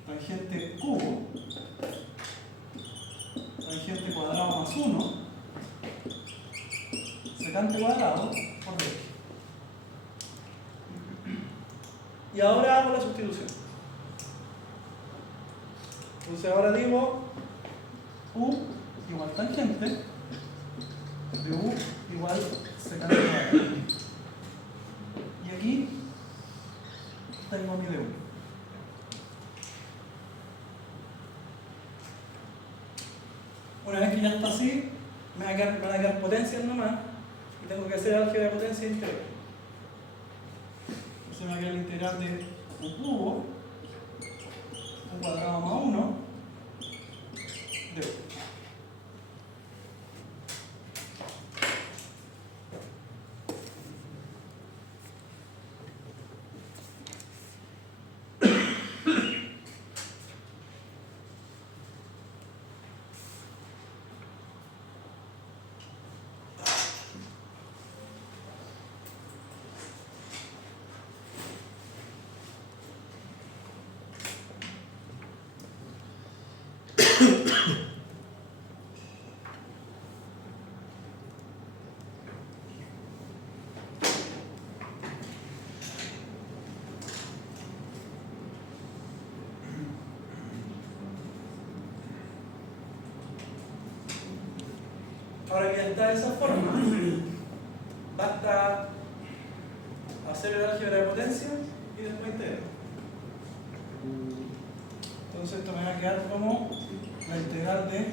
tangente cubo, tangente cuadrado más 1, secante cuadrado por 2. Y ahora hago la sustitución. Entonces ahora digo U igual tangente de U igual secante cuadrado. Y aquí tengo mi de U. Una vez que ya está así, me van a quedar potencias nomás y tengo que hacer álgebra de potencia integral. Entonces me va a quedar la integral de U cubo, U cuadrado más 1 de U. Ahora que ya está de esa forma, basta hacer el álgebra de potencia y después integrar. Entonces esto me va a quedar como la integral de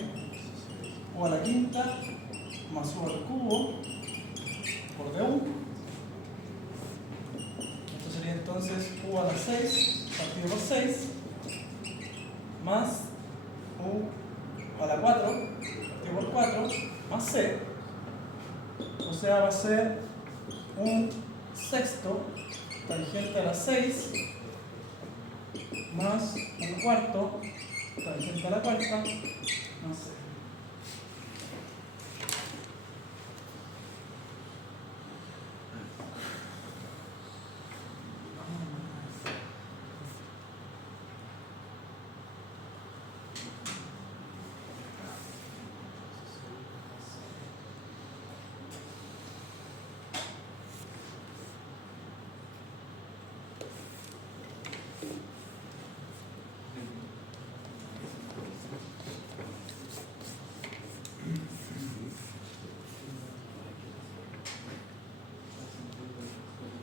u a la quinta más u al cubo por du. Esto sería entonces u a la 6 partido por 6 más u a la 4 partido por 4 más c. O sea, va a ser un sexto tangente a la 6 más un cuarto tangente a la cuarta más c.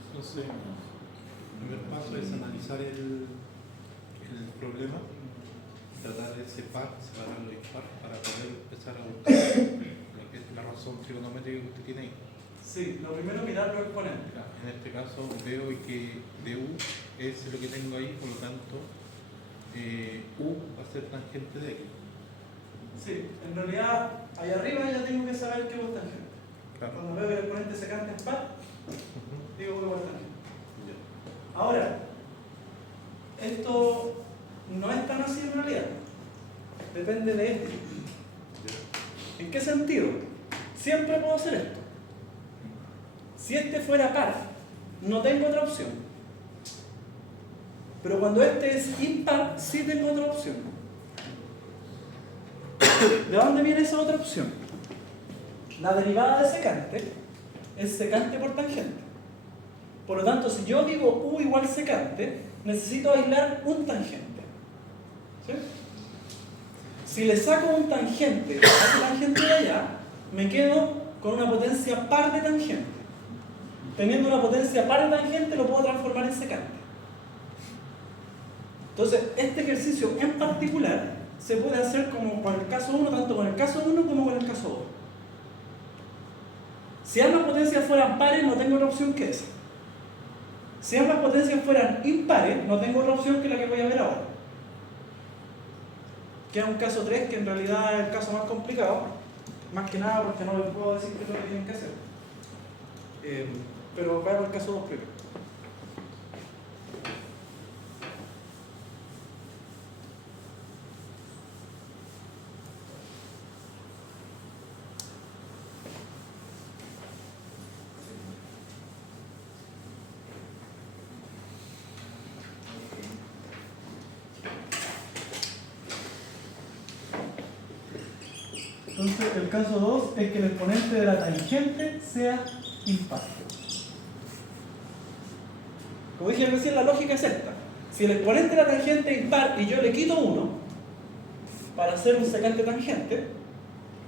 Entonces, el primer paso es analizar el problema, tratar de separar lo dispar para poder empezar a buscar lo que es la razón trigonométrica que usted tiene ahí. Sí, lo primero mirar los exponentes. En este caso veo que du es lo que tengo ahí, por lo tanto u va a ser tangente de x. Sí, en realidad ahí arriba ya tengo que saber qué es tangente. Claro. Cuando veo que el exponente secante es par, digo que es tangente. Ya. Ahora, esto no es tan así en realidad. Depende de este. ¿En qué sentido? Siempre puedo hacer esto. Si este fuera par, no tengo otra opción. Pero cuando este es impar, sí tengo otra opción. ¿De dónde viene esa otra opción? La derivada de secante es secante por tangente. Por lo tanto, si yo digo u igual secante, necesito aislar un tangente. ¿Sí? Si le saco un tangente a ese tangente de allá, me quedo con una potencia par de tangente. Teniendo una potencia par de tangente, lo puedo transformar en secante. Entonces, este ejercicio en particular se puede hacer como con el caso 1, tanto con el caso 1 como con el caso 2. Si ambas potencias fueran pares, no tengo otra opción que esa. Si ambas potencias fueran impares, no tengo otra opción que la que voy a ver ahora. Queda un caso 3 que en realidad es el caso más complicado, más que nada porque no les puedo decir qué es lo que tienen que hacer. Pero veamos el caso 2 primero. Entonces, el caso 2 es que el exponente de la tangente sea impar. Como dije recién, la lógica es esta. Si el exponente de la tangente es impar y yo le quito 1 para hacer un secante tangente,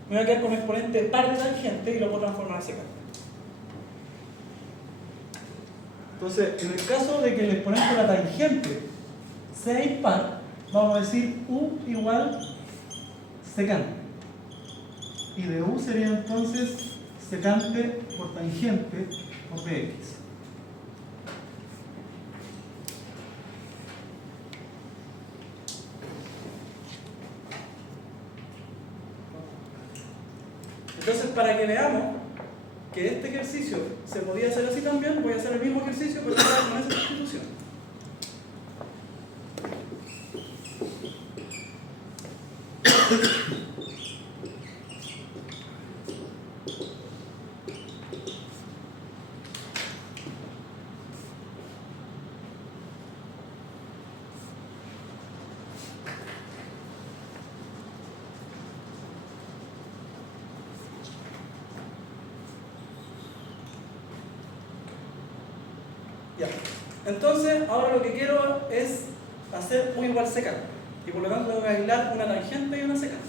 me voy a quedar con un exponente par de tangente y lo puedo transformar en secante. Entonces, en el caso de que el exponente de la tangente sea impar, vamos a decir u igual secante. Y de u sería entonces secante por tangente por dx. Entonces, para que veamos que este ejercicio se podía hacer así también, voy a hacer el mismo ejercicio pero ahora con esa sustitución. Ya. Entonces, ahora lo que quiero es hacer u igual secante. Y por lo tanto tengo que aislar una tangente y una secante.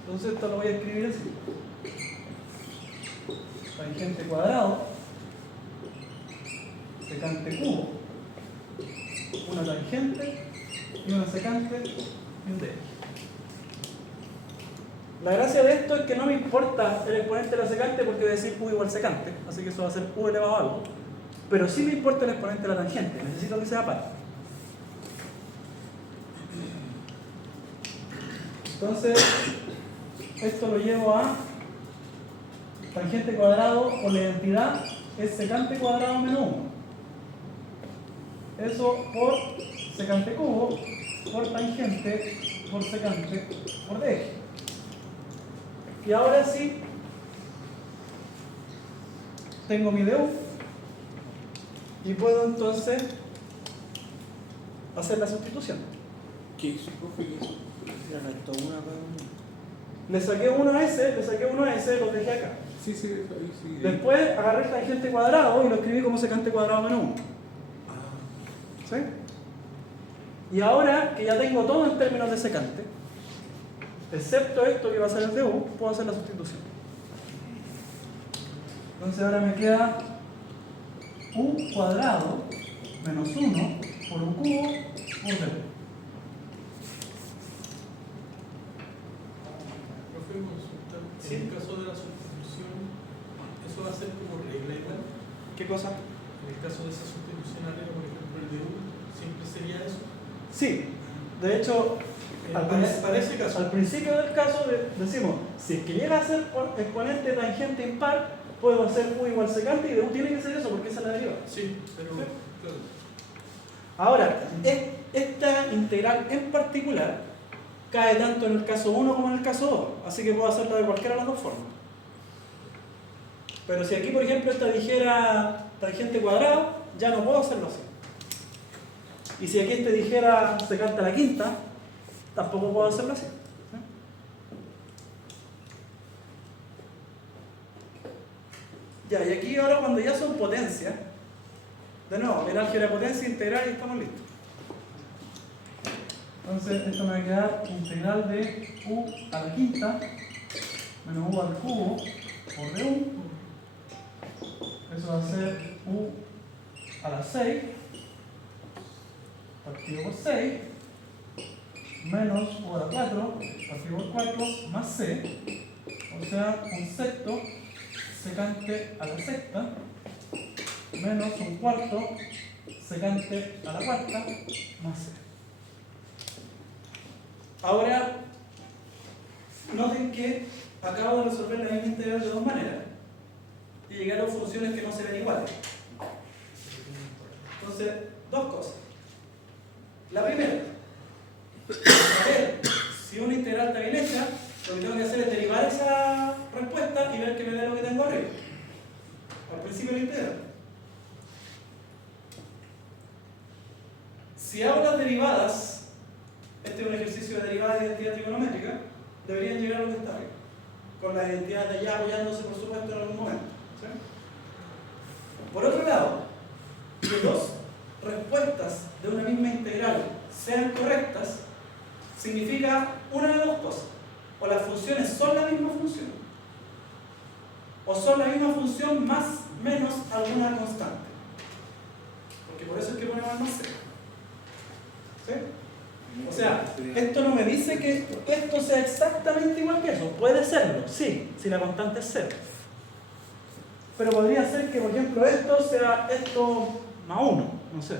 Entonces esto lo voy a escribir así. Tangente cuadrado, secante cubo, una tangente y una secante y un dx. La gracia de esto es que no me importa el exponente de la secante porque voy a decir u igual secante, así que eso va a ser u elevado a algo, pero sí me importa el exponente de la tangente, necesito que sea par. Entonces, esto lo llevo a tangente cuadrado por la identidad es secante cuadrado menos 1. Eso por secante cubo, por tangente, por secante, por dx. Y ahora sí, tengo mi du y puedo entonces hacer la sustitución. ¿Qué hizo, profe? Le saqué 1 a ese, los dejé acá. Sí, ahí sí. Después agarré el tangente cuadrado y lo escribí como secante cuadrado menos 1. ¿Sí? Y ahora que ya tengo todo en términos de secante, excepto esto que va a ser el de u, puedo hacer la sustitución. Entonces ahora me queda u cuadrado menos 1 por un cubo por d. Profe, consulta. Sí. En el caso de la sustitución, ¿eso va a ser como regla igual? ¿Qué cosa? En el caso de esa sustitución arriba, por ejemplo, el de U, ¿siempre sería eso? Sí, de hecho, Para ese caso. al principio del caso decimos, si es que llega a ser exponente tangente impar, puedo hacer u igual secante y de u tiene que ser eso porque esa es la deriva. Sí, pero Sí. claro. Ahora, esta integral en particular cae tanto en el caso 1 como en el caso 2, así que puedo hacerla de cualquiera de las dos formas. Pero si aquí, por ejemplo, esta dijera tangente cuadrado, ya no puedo hacerlo así. Y si aquí este dijera secante a la quinta, tampoco puedo hacerlo así. Ya, y aquí ahora cuando ya son potencias, de nuevo, el álgebra de potencia integral y estamos listos. Entonces esto me va a quedar integral de u a la quinta menos u al cubo por du. Eso va a ser u a la 6 partido por 6 menos u a la 4 partido por 4 más c, o sea, un sexto secante a la sexta menos un cuarto secante a la cuarta más c. Ahora, noten que acabo de resolver la misma integral de dos maneras y llegué a dos funciones que no se ven iguales. Entonces, dos cosas. La primera, a ver si una integral está bien hecha, lo que tengo que hacer es derivar esa respuesta y ver que me da lo que tengo arriba, al principio de la integral. Si hago las derivadas, este es un ejercicio de derivada de identidad trigonométrica, deberían llegar a lo que está arriba, con las identidades de allá apoyándose, por supuesto, en algún momento. ¿Sí? Por otro lado, que dos respuestas de una misma integral sean correctas, significa una de dos cosas. O las funciones son la misma función, o son la misma función más menos alguna constante. Porque por eso es que ponemos más c. ¿Sí? O sea, esto no me dice que esto sea exactamente igual que eso. Puede serlo, sí, si la constante es 0. Pero podría ser que, por ejemplo, esto sea esto más 1, no sé,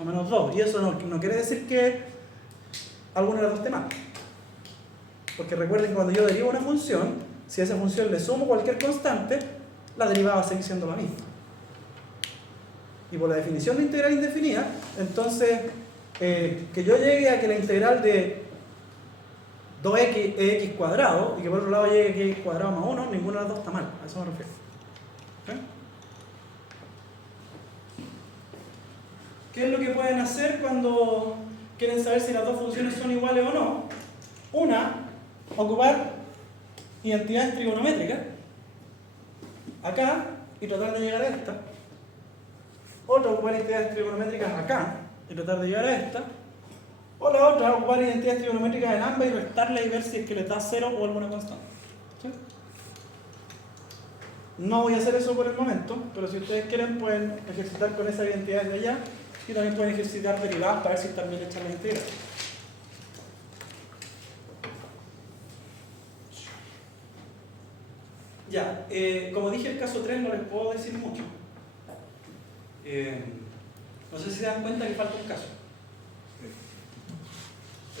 o menos 2. Y eso no quiere decir que alguna de las dos esté mal. Porque recuerden que cuando yo derivo una función, si a esa función le sumo cualquier constante, la derivada va a seguir siendo la misma. Y por la definición de integral indefinida, entonces, que yo llegue a que la integral de 2x es x cuadrado y que por otro lado llegue a que x cuadrado más 1, ninguna de las dos está mal. A eso me refiero. ¿Okay? ¿Qué es lo que pueden hacer cuando quieren saber si las dos funciones son iguales o no? Una, ocupar identidades trigonométricas acá y tratar de llegar a esta. Otra, ocupar identidades trigonométricas acá y tratar de llegar a esta. O la otra, ocupar identidades trigonométricas en ambas y restarle y ver si es que le da 0 o alguna constante. ¿Sí? No voy a hacer eso por el momento, pero si ustedes quieren pueden ejercitar con esas identidades de allá Y también pueden ejercitar derivadas para ver si están bien hechas las integrales. Ya, como dije, el caso 3 no les puedo decir mucho. No sé si se dan cuenta que falta un caso.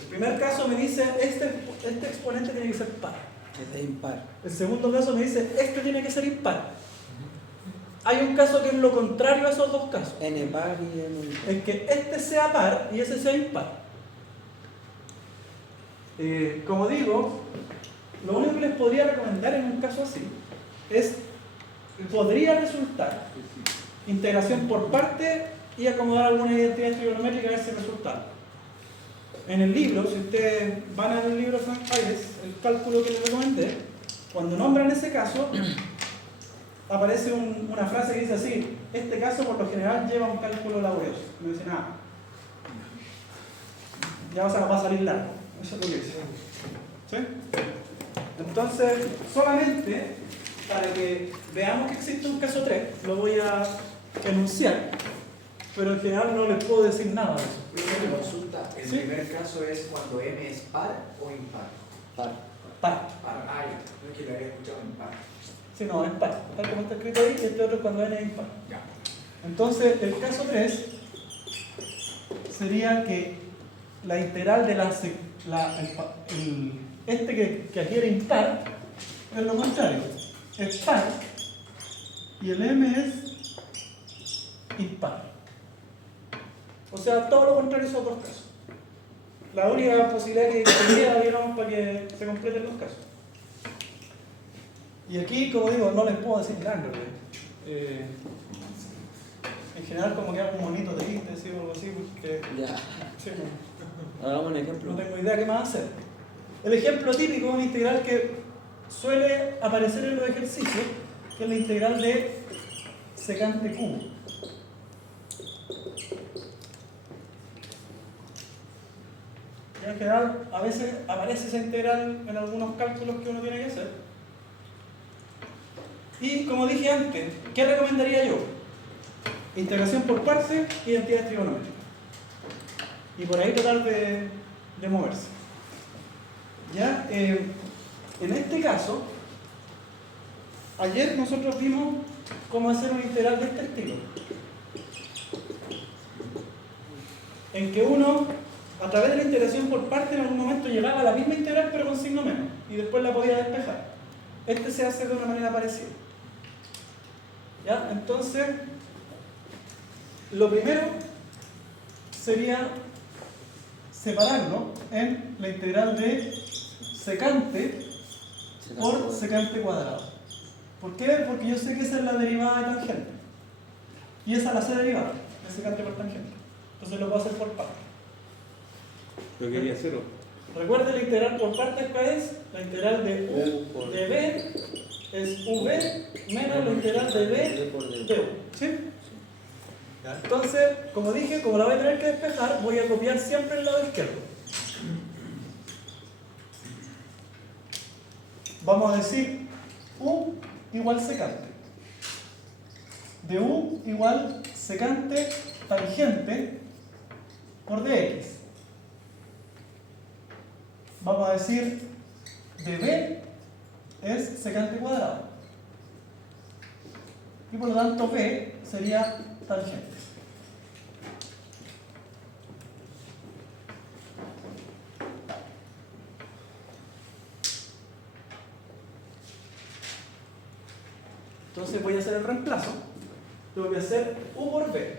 El primer caso me dice, este exponente tiene que ser par. Es impar. El segundo caso me dice, este tiene que ser impar. Hay un caso que es lo contrario a esos dos casos. N par y N impar. Es que este sea par y ese sea impar. Como digo, lo único que les podría recomendar en un caso así es, podría resultar integración por parte y acomodar alguna identidad trigonométrica a ver si resulta algo. En el libro, si ustedes van al libro Frank Ayres, el cálculo que les recomendé, cuando nombran ese caso, aparece una frase que dice así: este caso por lo general lleva un cálculo laborioso. No dice nada. Ya va a salir largo. Eso es lo que dice. ¿Sí? Entonces, solamente para que veamos que existe un caso 3, lo voy a enunciar, pero en general no les puedo decir nada de eso. Una consulta, el Sí. primer caso es cuando M es par o impar. Par. Par. Par, ah, ya. No es que lo había escuchado impar. Sí, no, es par. Tal como está escrito ahí, y este otro es cuando n es impar. Ya. Entonces, el caso 3 sería que la integral de que aquí era impar es lo contrario. Es par y el m es impar. O sea, todo lo contrario a esos dos casos. La única posibilidad que queda, digamos, para que se completen los casos. Y aquí, como digo, no les puedo decir nada. En general, como que hago un monito de índice o algo así, porque Ya. sí, Hagamos un no ejemplo. tengo idea qué más hacer. El ejemplo típico es una integral que suele aparecer en los ejercicios, que es la integral de secante cubo. Y en general, a veces aparece esa integral en algunos cálculos que uno tiene que hacer. Y como dije antes, ¿qué recomendaría yo? Integración por partes, identidades trigonométricas. Y por ahí tratar de moverse. ¿Ya? En este caso, ayer nosotros vimos cómo hacer una integral de este estilo. En que uno, a través de la integración por parte, en algún momento llegaba a la misma integral pero con signo menos. Y después la podía despejar. Este se hace de una manera parecida. ¿Ya? Entonces, lo primero sería separarlo en la integral de secante por secante cuadrado. ¿Por qué? Porque yo sé que esa es la derivada de tangente. Y esa la sé derivada, de secante por tangente. Entonces lo puedo hacer por partes. Yo quería cero. Recuerden, la integral por partes, ¿cuál es? La integral de U de B es V menos la integral de B de U. ¿Sí? Entonces, como dije, como la voy a tener que despejar, voy a copiar siempre el lado izquierdo. Vamos a decir U igual secante. De U igual secante tangente por dx. Vamos a decir de B es secante cuadrado. Y por lo tanto B sería tangente. Entonces voy a hacer el reemplazo. Tengo que hacer U por B.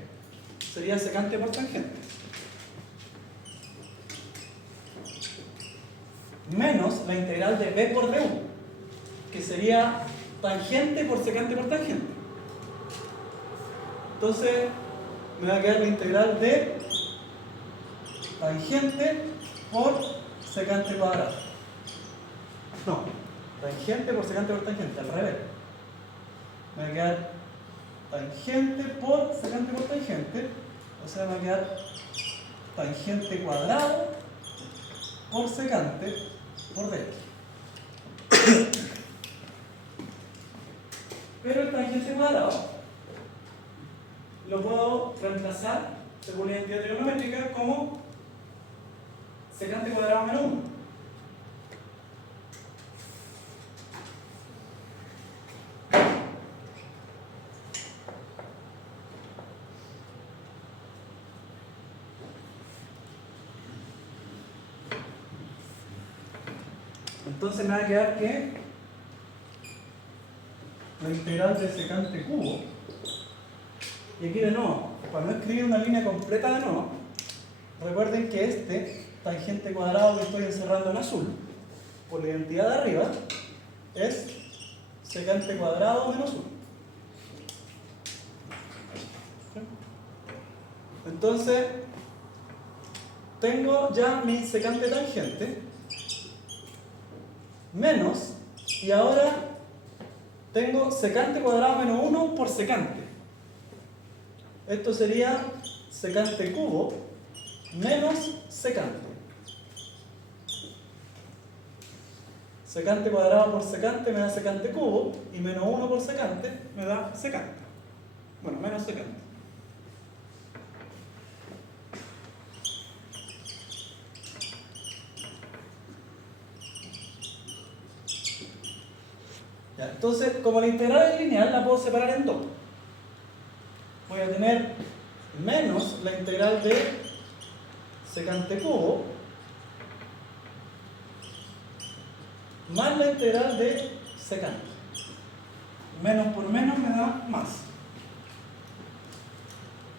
Sería secante por tangente. Menos la integral de B por DU, que sería tangente por secante por tangente. Entonces me va a quedar la integral de tangente por secante cuadrado. No, tangente por secante por tangente, al revés. Me va a quedar tangente por secante por tangente, o sea, me va a quedar tangente cuadrado por secante por dx. Pero el tangente cuadrado lo puedo reemplazar según la identidad trigonométrica, como secante cuadrado menos 1. Entonces me va a quedar que La integral de secante cubo. y aquí de nuevo, para no escribir una línea completa de nuevo, Recuerden que este tangente cuadrado que estoy encerrando en azul, por la identidad de arriba, es secante cuadrado menos 1. Entonces, tengo ya mi secante tangente, menos, y ahora tengo secante cuadrado menos 1 por secante. Esto sería secante cubo menos secante. Secante cuadrado por secante me da secante cubo, y menos 1 por secante me da secante. Bueno, menos secante. Ya, entonces, como la integral es lineal, la puedo separar en dos. Voy a tener menos la integral de secante cubo más la integral de secante. menos por menos me da más.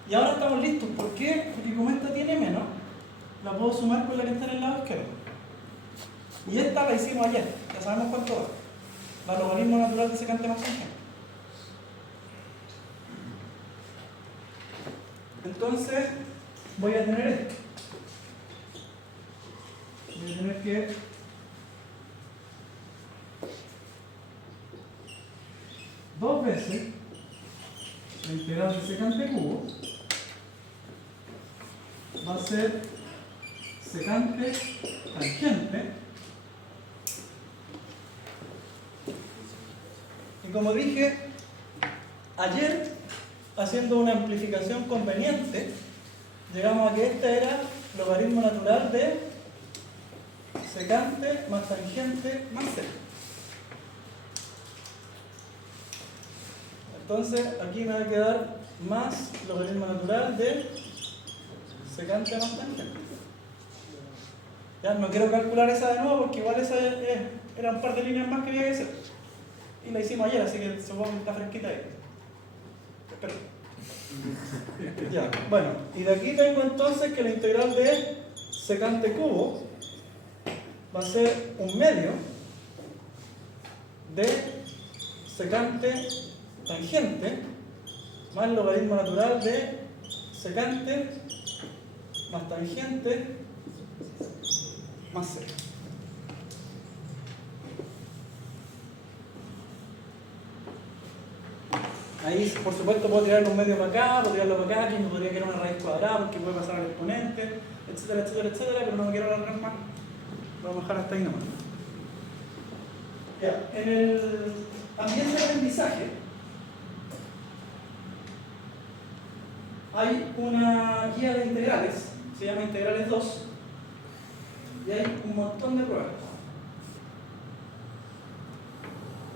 Y ahora estamos listos. ¿Por qué? Porque como esta tiene menos, la puedo sumar con la que está en el lado izquierdo. Y esta la hicimos ayer, ya sabemos cuánto da. La logaritmo natural de secante más tangente. Entonces, voy a tener esto. Voy a tener que dos veces la integral de secante cubo Va a ser secante tangente. Y como dije ayer, haciendo una amplificación conveniente, llegamos a que este era logaritmo natural de secante más tangente más seno. Entonces aquí me va a quedar más logaritmo natural de secante más tangente. Ya no quiero calcular esa de nuevo porque igual esa era un par de líneas más que había que hacer. Y la hicimos ayer, así que supongo que está fresquita ahí. Espera. Ya, bueno, y de aquí tengo entonces que la integral de secante cubo va a ser un medio de secante tangente más logaritmo natural de secante más tangente más seno. Ahí, por supuesto, puedo tirar los medios para acá, puedo tirarlo para acá, aquí me podría quedar una raíz cuadrada porque puede pasar al exponente, etcétera, etcétera, etcétera, pero no me quiero alargar más. Lo vamos a dejar hasta ahí nomás. Ya, en el ambiente de aprendizaje hay una guía de integrales, se llama Integrales 2, y hay un montón de pruebas.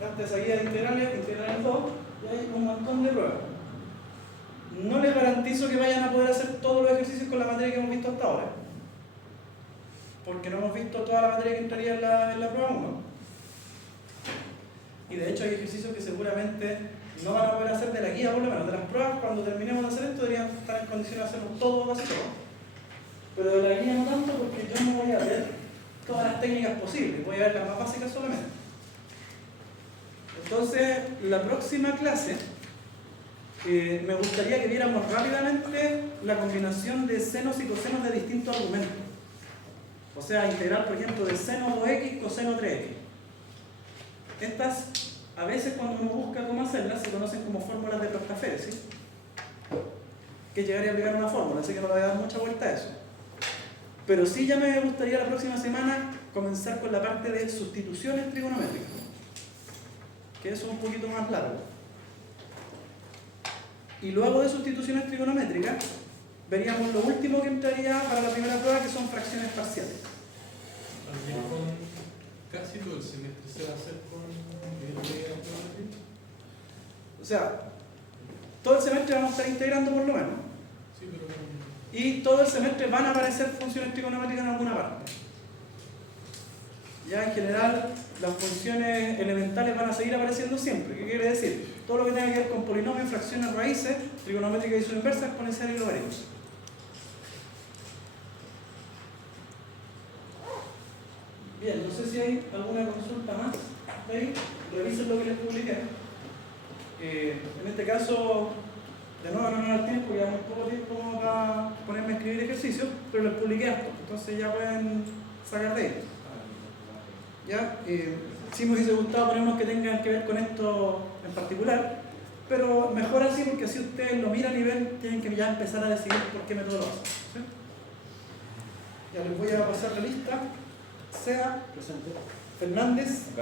Esta es la guía de integrales 2, y hay un montón de pruebas. No les garantizo que vayan a poder hacer todos los ejercicios con la materia que hemos visto hasta ahora, porque no hemos visto toda la materia que entraría en la prueba 1. Y de hecho hay ejercicios que seguramente no van a poder hacer de la guía, por lo menos de las pruebas. Cuando terminemos de hacer esto deberían estar en condiciones de hacerlo todo, casi todo. Pero de la guía no tanto, porque yo no voy a ver todas las técnicas posibles, voy a ver las más básicas solamente. Entonces, la próxima clase me gustaría que viéramos rápidamente la combinación de senos y cosenos de distintos argumentos. O sea, integral, por ejemplo, de seno 2x, coseno 3x. Estas, a veces cuando uno busca cómo hacerlas, se conocen como fórmulas de Prostafel, ¿sí? Que llegaría a aplicar una fórmula, así que no le voy a dar mucha vuelta a eso. Pero sí ya me gustaría la próxima semana comenzar con la parte de sustituciones trigonométricas, que eso es un poquito más largo. Y luego de sustituciones trigonométricas, veríamos lo último que entraría para la primera prueba, que son fracciones parciales. También con casi todo el semestre se va a hacer con geometría. O sea, todo el semestre vamos a estar integrando por lo menos. Sí, pero Y todo el semestre van a aparecer funciones trigonométricas en alguna parte. Ya en general, las funciones elementales van a seguir apareciendo siempre. ¿Qué quiere decir? Todo lo que tenga que ver con polinomios, fracciones, raíces, trigonométrica y su inversa, exponencial y logaritmos. Bien, no sé si hay alguna consulta más. ¿Veis? Revisen lo que les publiqué. En este caso, de nuevo no me da el tiempo, ya muy poco tiempo como para ponerme a escribir ejercicios, pero les publiqué esto, entonces ya pueden sacar de ellos. ¿Ya? Sí me hubiese gustado poner unos que tengan que ver con esto en particular, pero mejor así porque así ustedes lo miran y ven, tienen que ya empezar a decidir por qué método lo hacen. ¿Sí? Ya les voy a pasar la lista. Sea Presente. Fernández, Acá.